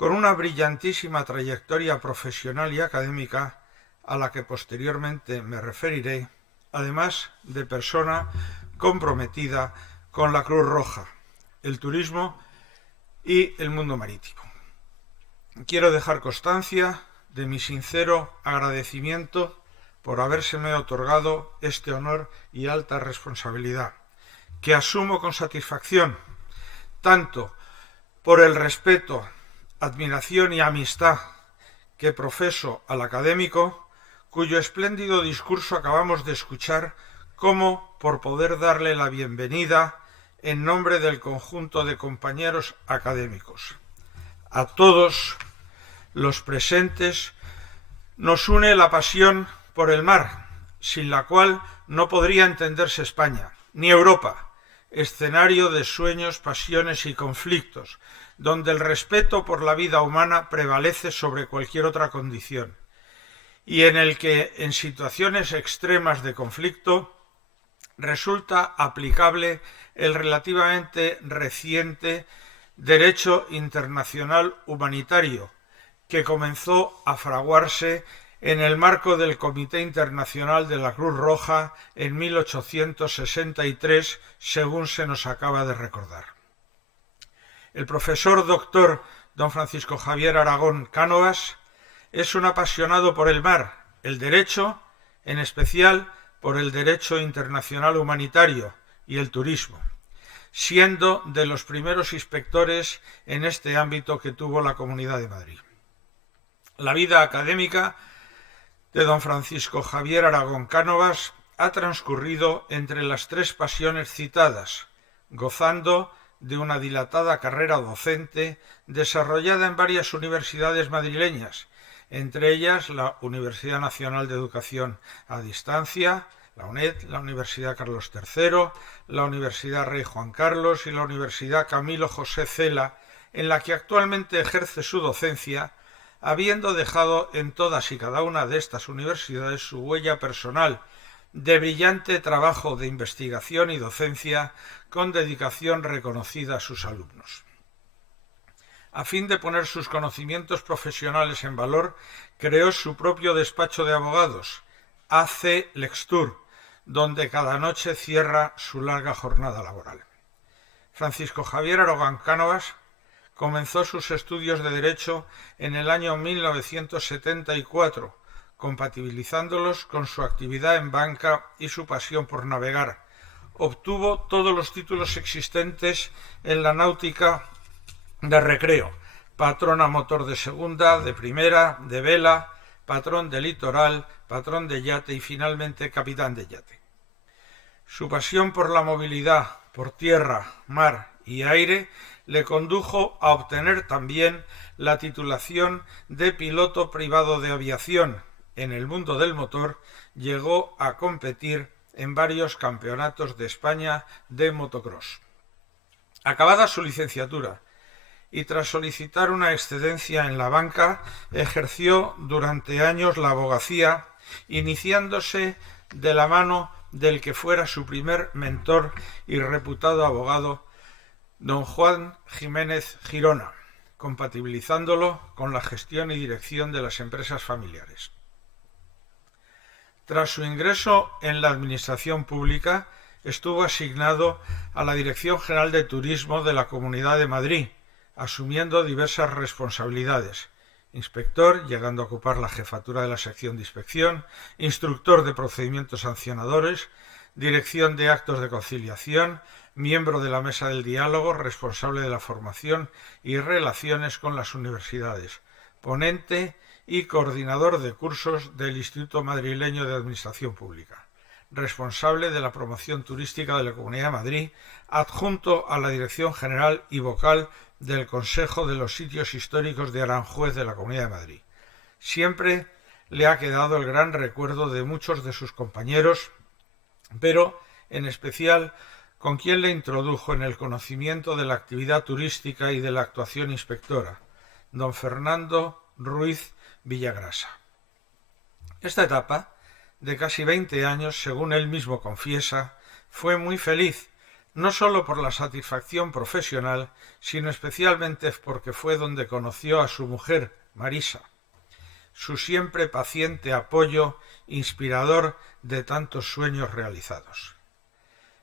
con una brillantísima trayectoria profesional y académica a la que posteriormente me referiré, además de persona comprometida con la Cruz Roja, el turismo y el mundo marítimo. Quiero dejar constancia de mi sincero agradecimiento por habérseme otorgado este honor y alta responsabilidad, que asumo con satisfacción, tanto por el respeto, admiración y amistad que profeso al académico, cuyo espléndido discurso acabamos de escuchar, como por poder darle la bienvenida en nombre del conjunto de compañeros académicos. A todos los presentes nos une la pasión por el mar, sin la cual no podría entenderse España, ni Europa, escenario de sueños, pasiones y conflictos, donde el respeto por la vida humana prevalece sobre cualquier otra condición, y en el que, en situaciones extremas de conflicto, resulta aplicable el relativamente reciente derecho internacional humanitario, que comenzó a fraguarse en el marco del Comité Internacional de la Cruz Roja en 1863, según se nos acaba de recordar. El profesor doctor don Francisco Javier Aragón Cánovas es un apasionado por el mar, el derecho, en especial por el derecho internacional humanitario y el turismo, siendo de los primeros inspectores en este ámbito que tuvo la Comunidad de Madrid. La vida académica de don Francisco Javier Aragón Cánovas ha transcurrido entre las tres pasiones citadas, gozando de una dilatada carrera docente desarrollada en varias universidades madrileñas, entre ellas la Universidad Nacional de Educación a Distancia, la UNED, la Universidad Carlos III, la Universidad Rey Juan Carlos y la Universidad Camilo José Cela, en la que actualmente ejerce su docencia, habiendo dejado en todas y cada una de estas universidades su huella personal de brillante trabajo de investigación y docencia con dedicación reconocida a sus alumnos. A fin de poner sus conocimientos profesionales en valor, creó su propio despacho de abogados, AC Lextur, donde cada noche cierra su larga jornada laboral. Francisco Javier Aragón Cánovas comenzó sus estudios de Derecho en el año 1974, compatibilizándolos con su actividad en banca y su pasión por navegar. Obtuvo todos los títulos existentes en la náutica de recreo: patrón a motor de segunda, de primera, de vela, patrón de litoral, patrón de yate y finalmente capitán de yate. Su pasión por la movilidad por tierra, mar y aire le condujo a obtener también la titulación de piloto privado de aviación. En el mundo del motor llegó a competir en varios campeonatos de España de motocross. Acabada su licenciatura y tras solicitar una excedencia en la banca, ejerció durante años la abogacía, iniciándose de la mano del que fuera su primer mentor y reputado abogado, don Juan Jiménez Girona, compatibilizándolo con la gestión y dirección de las empresas familiares. Tras su ingreso en la Administración Pública, estuvo asignado a la Dirección General de Turismo de la Comunidad de Madrid, asumiendo diversas responsabilidades: inspector, llegando a ocupar la jefatura de la sección de inspección, instructor de procedimientos sancionadores, dirección de actos de conciliación, miembro de la mesa del diálogo, responsable de la formación y relaciones con las universidades, ponente y coordinador de cursos del Instituto Madrileño de Administración Pública, responsable de la promoción turística de la Comunidad de Madrid, adjunto a la Dirección General y vocal del Consejo de los Sitios Históricos de Aranjuez de la Comunidad de Madrid. Siempre le ha quedado el gran recuerdo de muchos de sus compañeros, pero en especial con quien le introdujo en el conocimiento de la actividad turística y de la actuación inspectora, don Fernando Ruiz Villagrasa. Esta etapa, de casi 20 años, según él mismo confiesa, fue muy feliz, no sólo por la satisfacción profesional, sino especialmente porque fue donde conoció a su mujer, Marisa, su siempre paciente apoyo, inspirador de tantos sueños realizados.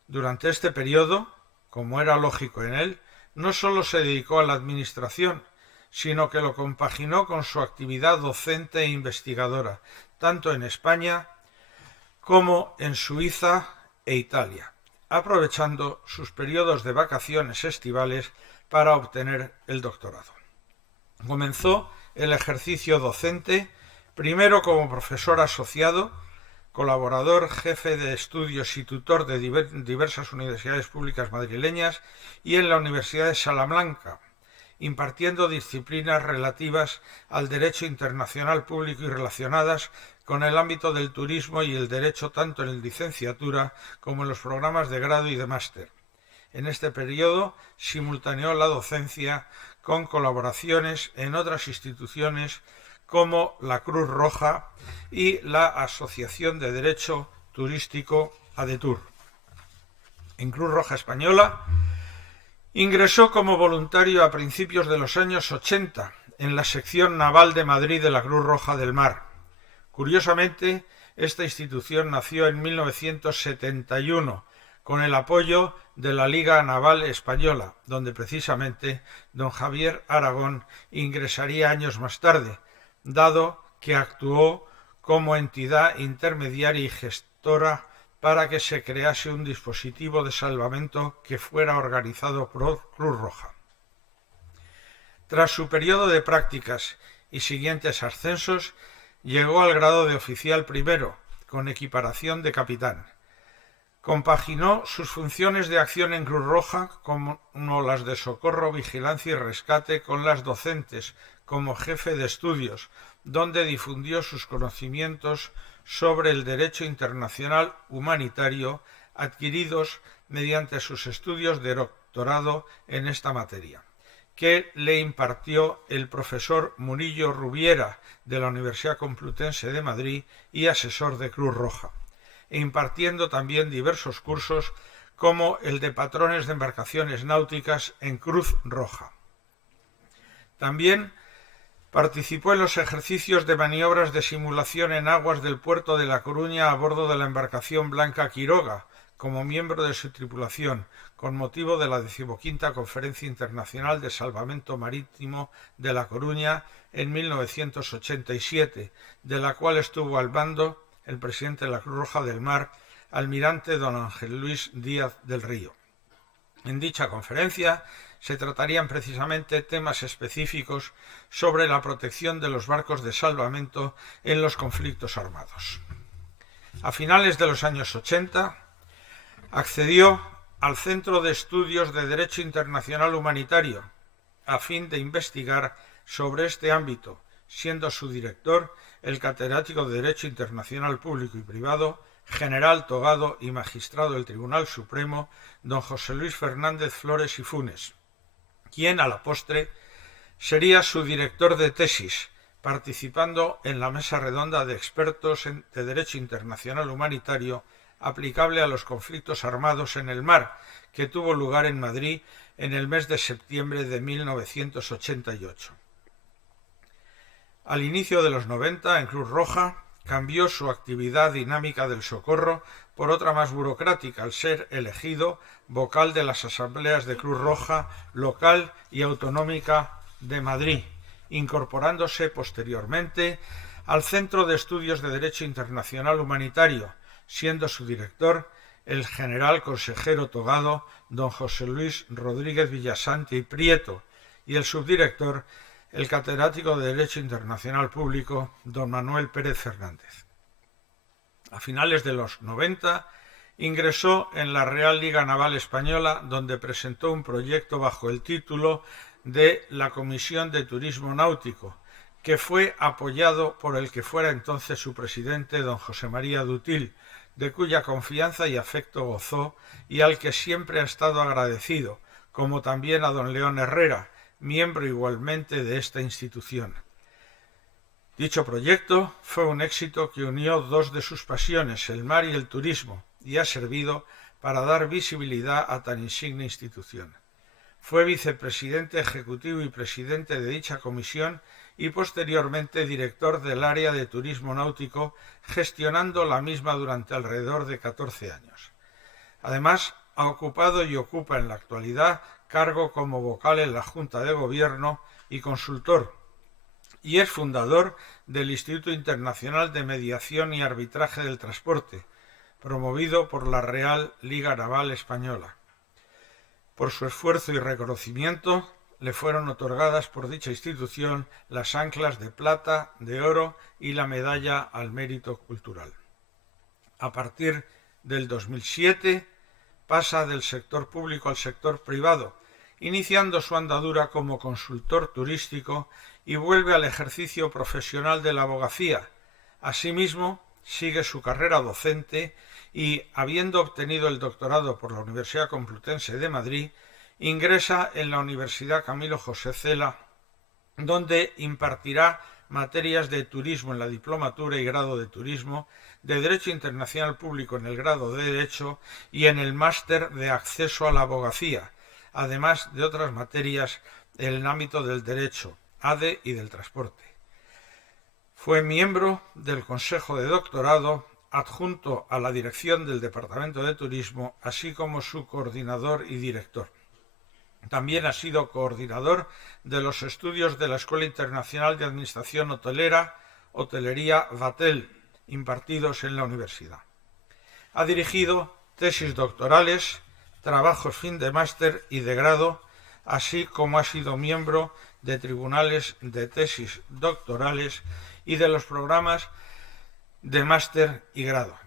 Durante este periodo, como era lógico en él, no sólo se dedicó a la administración, sino que lo compaginó con su actividad docente e investigadora, tanto en España como en Suiza e Italia, aprovechando sus periodos de vacaciones estivales para obtener el doctorado. Comenzó el ejercicio docente primero como profesor asociado, colaborador, jefe de estudios y tutor de diversas universidades públicas madrileñas y en la Universidad de Salamanca, impartiendo disciplinas relativas al derecho internacional público y relacionadas con el ámbito del turismo y el derecho tanto en licenciatura como en los programas de grado y de máster. En este periodo simultaneó la docencia con colaboraciones en otras instituciones como la Cruz Roja y la Asociación de Derecho Turístico ADETUR. En Cruz Roja Española ingresó como voluntario a principios de los años 80 en la sección naval de Madrid de la Cruz Roja del Mar. Curiosamente, esta institución nació en 1971 con el apoyo de la Liga Naval Española, donde precisamente don Javier Aragón ingresaría años más tarde, dado que actuó como entidad intermediaria y gestora para que se crease un dispositivo de salvamento que fuera organizado por Cruz Roja. Tras su periodo de prácticas y siguientes ascensos, llegó al grado de oficial primero, con equiparación de capitán. Compaginó sus funciones de acción en Cruz Roja, como las de socorro, vigilancia y rescate, con las docentes, como jefe de estudios, donde difundió sus conocimientos sobre el derecho internacional humanitario adquiridos mediante sus estudios de doctorado en esta materia, que le impartió el profesor Murillo Rubiera de la Universidad Complutense de Madrid y asesor de Cruz Roja, e impartiendo también diversos cursos como el de patrones de embarcaciones náuticas en Cruz Roja. También participó en los ejercicios de maniobras de simulación en aguas del puerto de La Coruña a bordo de la embarcación Blanca Quiroga, como miembro de su tripulación, con motivo de la 15ª Conferencia Internacional de Salvamento Marítimo de La Coruña en 1987, de la cual estuvo al mando el presidente de la Cruz Roja del Mar, almirante don Ángel Luis Díaz del Río. En dicha conferencia se tratarían precisamente temas específicos sobre la protección de los barcos de salvamento en los conflictos armados. A finales de los años 80, accedió al Centro de Estudios de Derecho Internacional Humanitario, a fin de investigar sobre este ámbito, siendo su director el catedrático de Derecho Internacional Público y Privado, general togado y magistrado del Tribunal Supremo, don José Luis Fernández Flores y Funes, quien a la postre sería su director de tesis, participando en la mesa redonda de expertos de Derecho Internacional Humanitario aplicable a los conflictos armados en el mar, que tuvo lugar en Madrid en el mes de septiembre de 1988. Al inicio de los 90, en Cruz Roja, cambió su actividad dinámica del socorro por otra más burocrática, al ser elegido vocal de las asambleas de Cruz Roja local y autonómica de Madrid, incorporándose posteriormente al Centro de Estudios de Derecho Internacional Humanitario, siendo su director el general consejero togado don José Luis Rodríguez Villasante y Prieto, y el subdirector el catedrático de Derecho Internacional Público don Manuel Pérez Fernández. A finales de los 90 ingresó en la Real Liga Naval Española, donde presentó un proyecto bajo el título de la Comisión de Turismo Náutico, que fue apoyado por el que fuera entonces su presidente don José María Dutil, de cuya confianza y afecto gozó y al que siempre ha estado agradecido, como también a don León Herrera, miembro igualmente de esta institución. Dicho proyecto fue un éxito que unió dos de sus pasiones, el mar y el turismo, y ha servido para dar visibilidad a tan insigne institución. Fue vicepresidente ejecutivo y presidente de dicha comisión y posteriormente director del área de turismo náutico, gestionando la misma durante alrededor de 14 años. Además, ha ocupado y ocupa en la actualidad cargo como vocal en la Junta de Gobierno y consultor, y es fundador del Instituto Internacional de Mediación y Arbitraje del Transporte, promovido por la Real Liga Naval Española. Por su esfuerzo y reconocimiento, le fueron otorgadas por dicha institución las anclas de plata, de oro y la medalla al mérito cultural. A partir del 2007 pasa del sector público al sector privado, iniciando su andadura como consultor turístico y vuelve al ejercicio profesional de la abogacía. Asimismo, sigue su carrera docente y, habiendo obtenido el doctorado por la Universidad Complutense de Madrid, ingresa en la Universidad Camilo José Cela, donde impartirá materias de turismo en la diplomatura y grado de turismo, de Derecho Internacional Público en el grado de Derecho y en el máster de acceso a la abogacía, además de otras materias en el ámbito del derecho, ADE y del transporte. Fue miembro del Consejo de Doctorado, adjunto a la dirección del Departamento de Turismo, así como su coordinador y director. También ha sido coordinador de los estudios de la Escuela Internacional de Administración Hotelera, Hotelería Vatel, impartidos en la universidad. Ha dirigido tesis doctorales, trabajos fin de máster y de grado, así como ha sido miembro de tribunales de tesis doctorales y de los programas de máster y grado.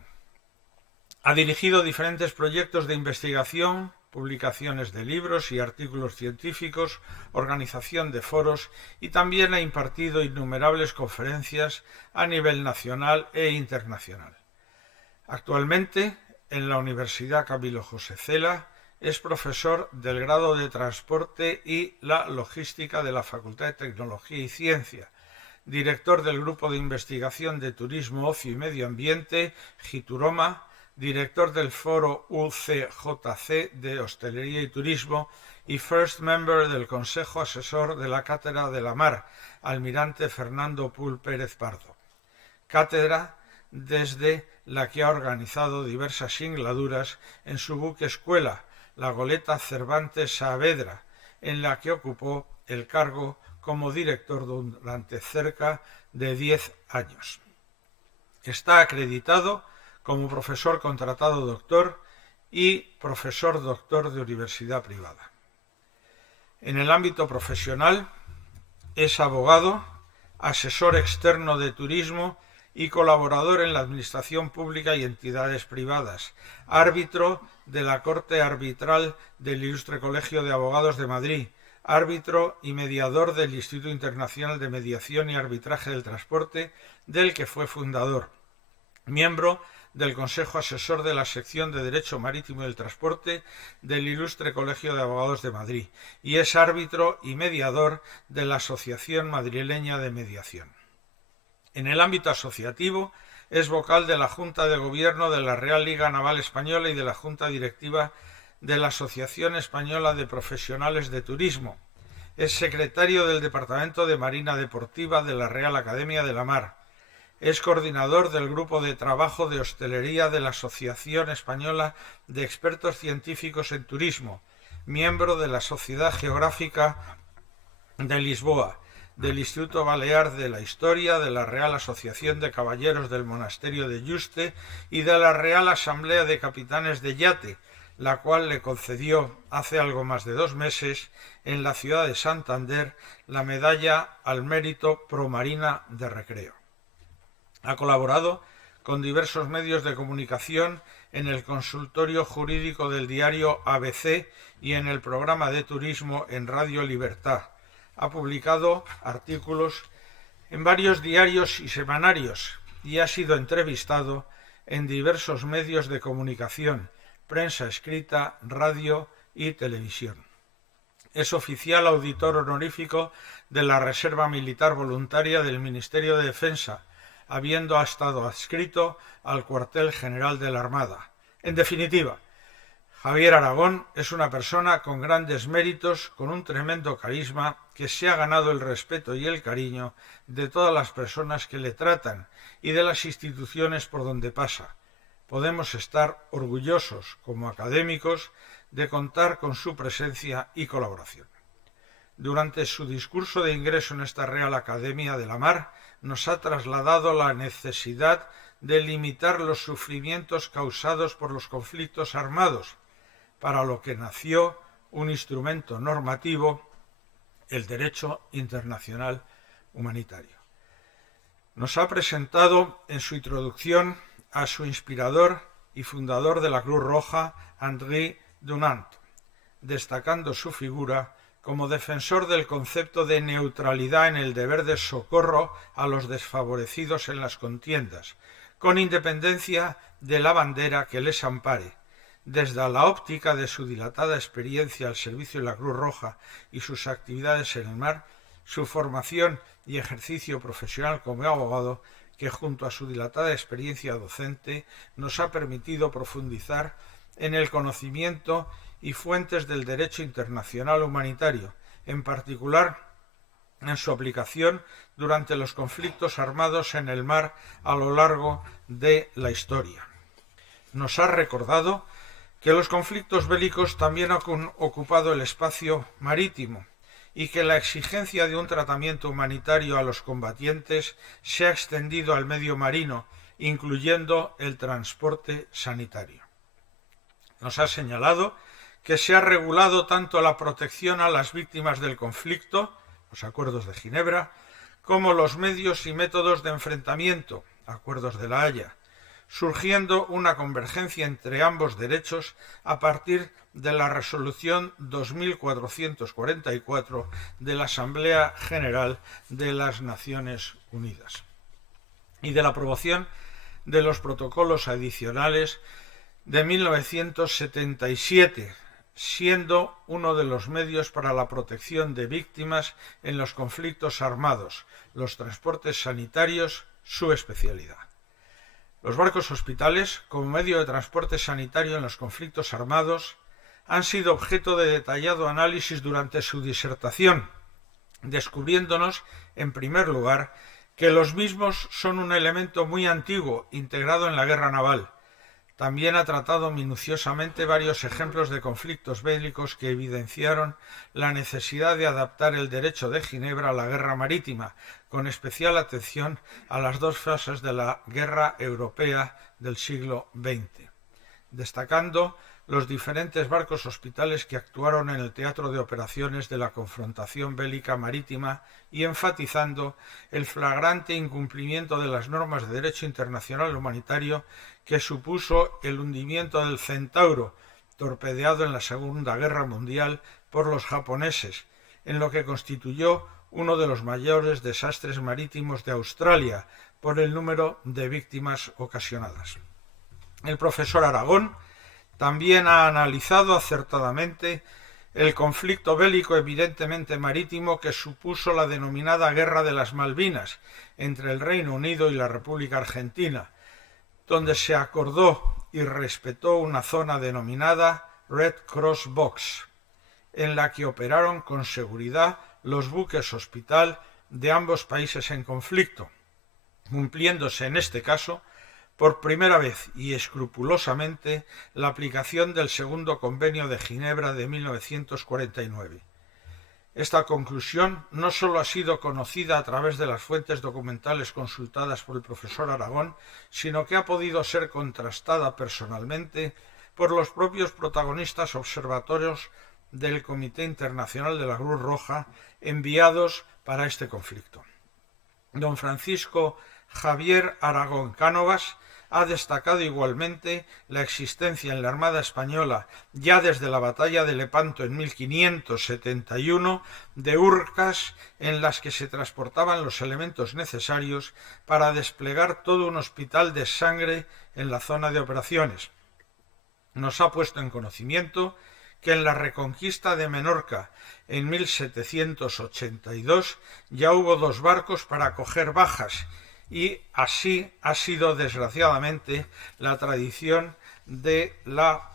Ha dirigido diferentes proyectos de investigación, publicaciones de libros y artículos científicos, organización de foros y también ha impartido innumerables conferencias a nivel nacional e internacional. Actualmente, en la Universidad Camilo José Cela, es profesor del grado de Transporte y la Logística de la Facultad de Tecnología y Ciencia, director del Grupo de Investigación de Turismo, Ocio y Medio Ambiente, Gituroma, director del Foro UCJC de Hostelería y Turismo y First Member del Consejo Asesor de la Cátedra de la Mar, almirante Fernando Pul Pérez Pardo. Cátedra desde la que ha organizado diversas singladuras en su buque escuela, la goleta Cervantes Saavedra, en la que ocupó el cargo como director durante cerca de 10 años. Está acreditado como profesor contratado doctor y profesor doctor de universidad privada. En el ámbito profesional es abogado, asesor externo de turismo y colaborador en la administración pública y entidades privadas, árbitro de la Corte Arbitral del Ilustre Colegio de Abogados de Madrid, árbitro y mediador del Instituto Internacional de Mediación y Arbitraje del Transporte, del que fue fundador, miembro del Consejo Asesor de la Sección de Derecho Marítimo y del Transporte del Ilustre Colegio de Abogados de Madrid y es árbitro y mediador de la Asociación Madrileña de Mediación. En el ámbito asociativo es vocal de la Junta de Gobierno de la Real Liga Naval Española y de la Junta Directiva de la Asociación Española de Profesionales de Turismo. Es secretario del Departamento de Marina Deportiva de la Real Academia de la Mar. Es coordinador del Grupo de Trabajo de Hostelería de la Asociación Española de Expertos Científicos en Turismo, miembro de la Sociedad Geográfica de Lisboa, del Instituto Balear de la Historia, de la Real Asociación de Caballeros del Monasterio de Yuste y de la Real Asamblea de Capitanes de Yate, la cual le concedió hace algo más de 2 meses en la ciudad de Santander la medalla al mérito Pro Marina de Recreo. Ha colaborado con diversos medios de comunicación en el consultorio jurídico del diario ABC y en el programa de turismo en Radio Libertad. Ha publicado artículos en varios diarios y semanarios y ha sido entrevistado en diversos medios de comunicación, prensa escrita, radio y televisión. Es oficial auditor honorífico de la Reserva Militar Voluntaria del Ministerio de Defensa, habiendo estado adscrito al Cuartel General de la Armada. En definitiva, Javier Aragón es una persona con grandes méritos, con un tremendo carisma, que se ha ganado el respeto y el cariño de todas las personas que le tratan y de las instituciones por donde pasa. Podemos estar orgullosos, como académicos, de contar con su presencia y colaboración. Durante su discurso de ingreso en esta Real Academia de la Mar, nos ha trasladado la necesidad de limitar los sufrimientos causados por los conflictos armados, para lo que nació un instrumento normativo, el derecho internacional humanitario. Nos ha presentado en su introducción a su inspirador y fundador de la Cruz Roja, André Dunant, destacando su figura como defensor del concepto de neutralidad en el deber de socorro a los desfavorecidos en las contiendas, con independencia de la bandera que les ampare. Desde la óptica de su dilatada experiencia al servicio de la Cruz Roja y sus actividades en el mar, su formación y ejercicio profesional como abogado, que junto a su dilatada experiencia docente nos ha permitido profundizar en el conocimiento y fuentes del derecho internacional humanitario, en particular en su aplicación durante los conflictos armados en el mar a lo largo de la historia. Nos ha recordado que los conflictos bélicos también han ocupado el espacio marítimo y que la exigencia de un tratamiento humanitario a los combatientes se ha extendido al medio marino, incluyendo el transporte sanitario. Nos ha señalado que se ha regulado tanto la protección a las víctimas del conflicto, los acuerdos de Ginebra, como los medios y métodos de enfrentamiento, acuerdos de La Haya, surgiendo una convergencia entre ambos derechos a partir de la resolución 2444 de la Asamblea General de las Naciones Unidas y de la aprobación de los protocolos adicionales de 1977, siendo uno de los medios para la protección de víctimas en los conflictos armados, los transportes sanitarios, su especialidad. Los barcos hospitales, como medio de transporte sanitario en los conflictos armados, han sido objeto de detallado análisis durante su disertación, descubriéndonos, en primer lugar, que los mismos son un elemento muy antiguo, integrado en la guerra naval. También ha tratado minuciosamente varios ejemplos de conflictos bélicos que evidenciaron la necesidad de adaptar el derecho de Ginebra a la guerra marítima, con especial atención a las dos fases de la guerra europea del siglo XX, destacando los diferentes barcos hospitales que actuaron en el teatro de operaciones de la confrontación bélica marítima y enfatizando el flagrante incumplimiento de las normas de derecho internacional humanitario que supuso el hundimiento del Centauro, torpedeado en la Segunda Guerra Mundial por los japoneses, en lo que constituyó uno de los mayores desastres marítimos de Australia por el número de víctimas ocasionadas. El profesor Aragón también ha analizado acertadamente el conflicto bélico evidentemente marítimo que supuso la denominada Guerra de las Malvinas entre el Reino Unido y la República Argentina, donde se acordó y respetó una zona denominada Red Cross Box, en la que operaron con seguridad los buques hospital de ambos países en conflicto, cumpliéndose en este caso por primera vez y escrupulosamente la aplicación del segundo Convenio de Ginebra de 1949. Esta conclusión no solo ha sido conocida a través de las fuentes documentales consultadas por el profesor Aragón, sino que ha podido ser contrastada personalmente por los propios protagonistas observatorios del Comité Internacional de la Cruz Roja enviados para este conflicto. Don Francisco Javier Aragón Cánovas ha destacado igualmente la existencia en la Armada Española, ya desde la batalla de Lepanto en 1571, de urcas en las que se transportaban los elementos necesarios para desplegar todo un hospital de sangre en la zona de operaciones. Nos ha puesto en conocimiento que en la reconquista de Menorca en 1782 ya hubo 2 barcos para acoger bajas, y así ha sido desgraciadamente la tradición de la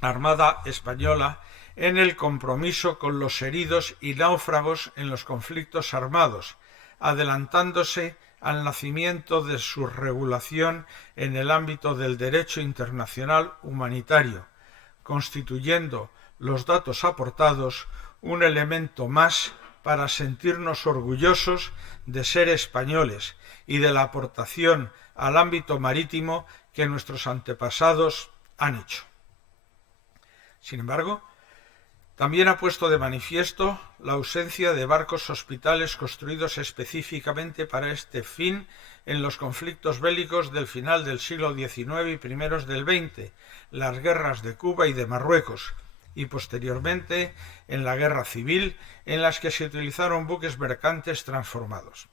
Armada Española en el compromiso con los heridos y náufragos en los conflictos armados, adelantándose al nacimiento de su regulación en el ámbito del derecho internacional humanitario, constituyendo los datos aportados un elemento más para sentirnos orgullosos de ser españoles y de la aportación al ámbito marítimo que nuestros antepasados han hecho. Sin embargo, también ha puesto de manifiesto la ausencia de barcos hospitales construidos específicamente para este fin en los conflictos bélicos del final del siglo XIX y primeros del XX, las guerras de Cuba y de Marruecos, y posteriormente en la guerra civil, en las que se utilizaron buques mercantes transformados.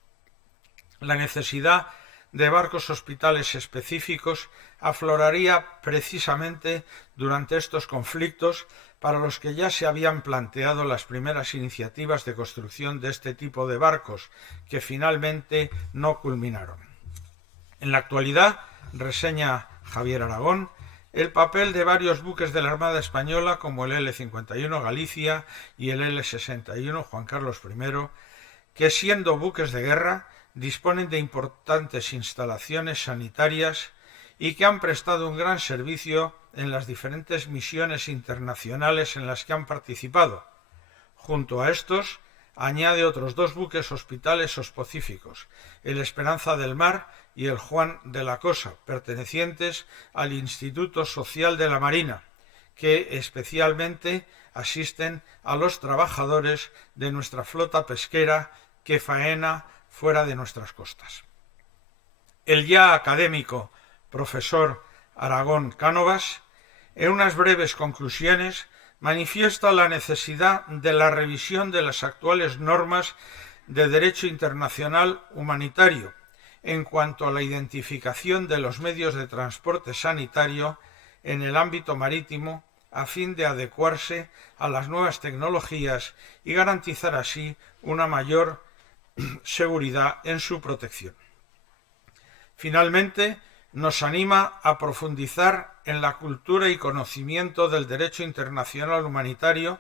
La necesidad de barcos hospitales específicos afloraría precisamente durante estos conflictos, para los que ya se habían planteado las primeras iniciativas de construcción de este tipo de barcos, que finalmente no culminaron. En la actualidad, reseña Javier Aragón, el papel de varios buques de la Armada Española, como el L-51 Galicia y el L-61 Juan Carlos I, que siendo buques de guerra, disponen de importantes instalaciones sanitarias y que han prestado un gran servicio en las diferentes misiones internacionales en las que han participado. Junto a estos, añade otros dos buques hospitales hospocíficos, el Esperanza del Mar y el Juan de la Cosa, pertenecientes al Instituto Social de la Marina, que especialmente asisten a los trabajadores de nuestra flota pesquera que faena fuera de nuestras costas. El ya académico profesor Aragón Cánovas, en unas breves conclusiones, manifiesta la necesidad de la revisión de las actuales normas de derecho internacional humanitario en cuanto a la identificación de los medios de transporte sanitario en el ámbito marítimo, a fin de adecuarse a las nuevas tecnologías y garantizar así una mayor seguridad en su protección. Finalmente, nos anima a profundizar en la cultura y conocimiento del derecho internacional humanitario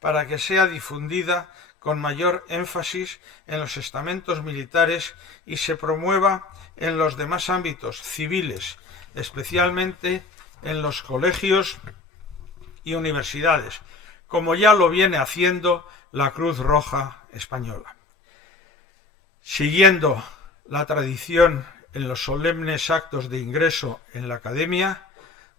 para que sea difundida con mayor énfasis en los estamentos militares y se promueva en los demás ámbitos civiles, especialmente en los colegios y universidades, como ya lo viene haciendo la Cruz Roja Española. Siguiendo la tradición en los solemnes actos de ingreso en la Academia,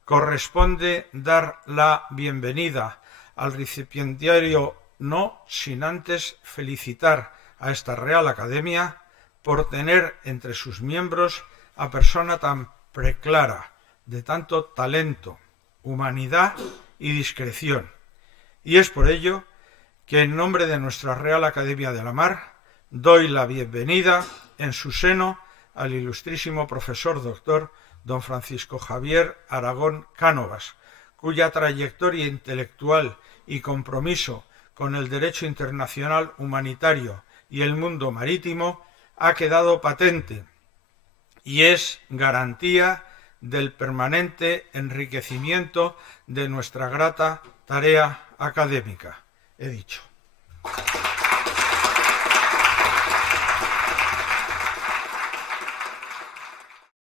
corresponde dar la bienvenida al recipiendario, no sin antes felicitar a esta Real Academia por tener entre sus miembros a persona tan preclara, de tanto talento, humanidad y discreción. Y es por ello que en nombre de nuestra Real Academia de la Mar doy la bienvenida en su seno al ilustrísimo profesor doctor don Francisco Javier Aragón Cánovas, cuya trayectoria intelectual y compromiso con el derecho internacional humanitario y el mundo marítimo ha quedado patente y es garantía del permanente enriquecimiento de nuestra grata tarea académica. He dicho.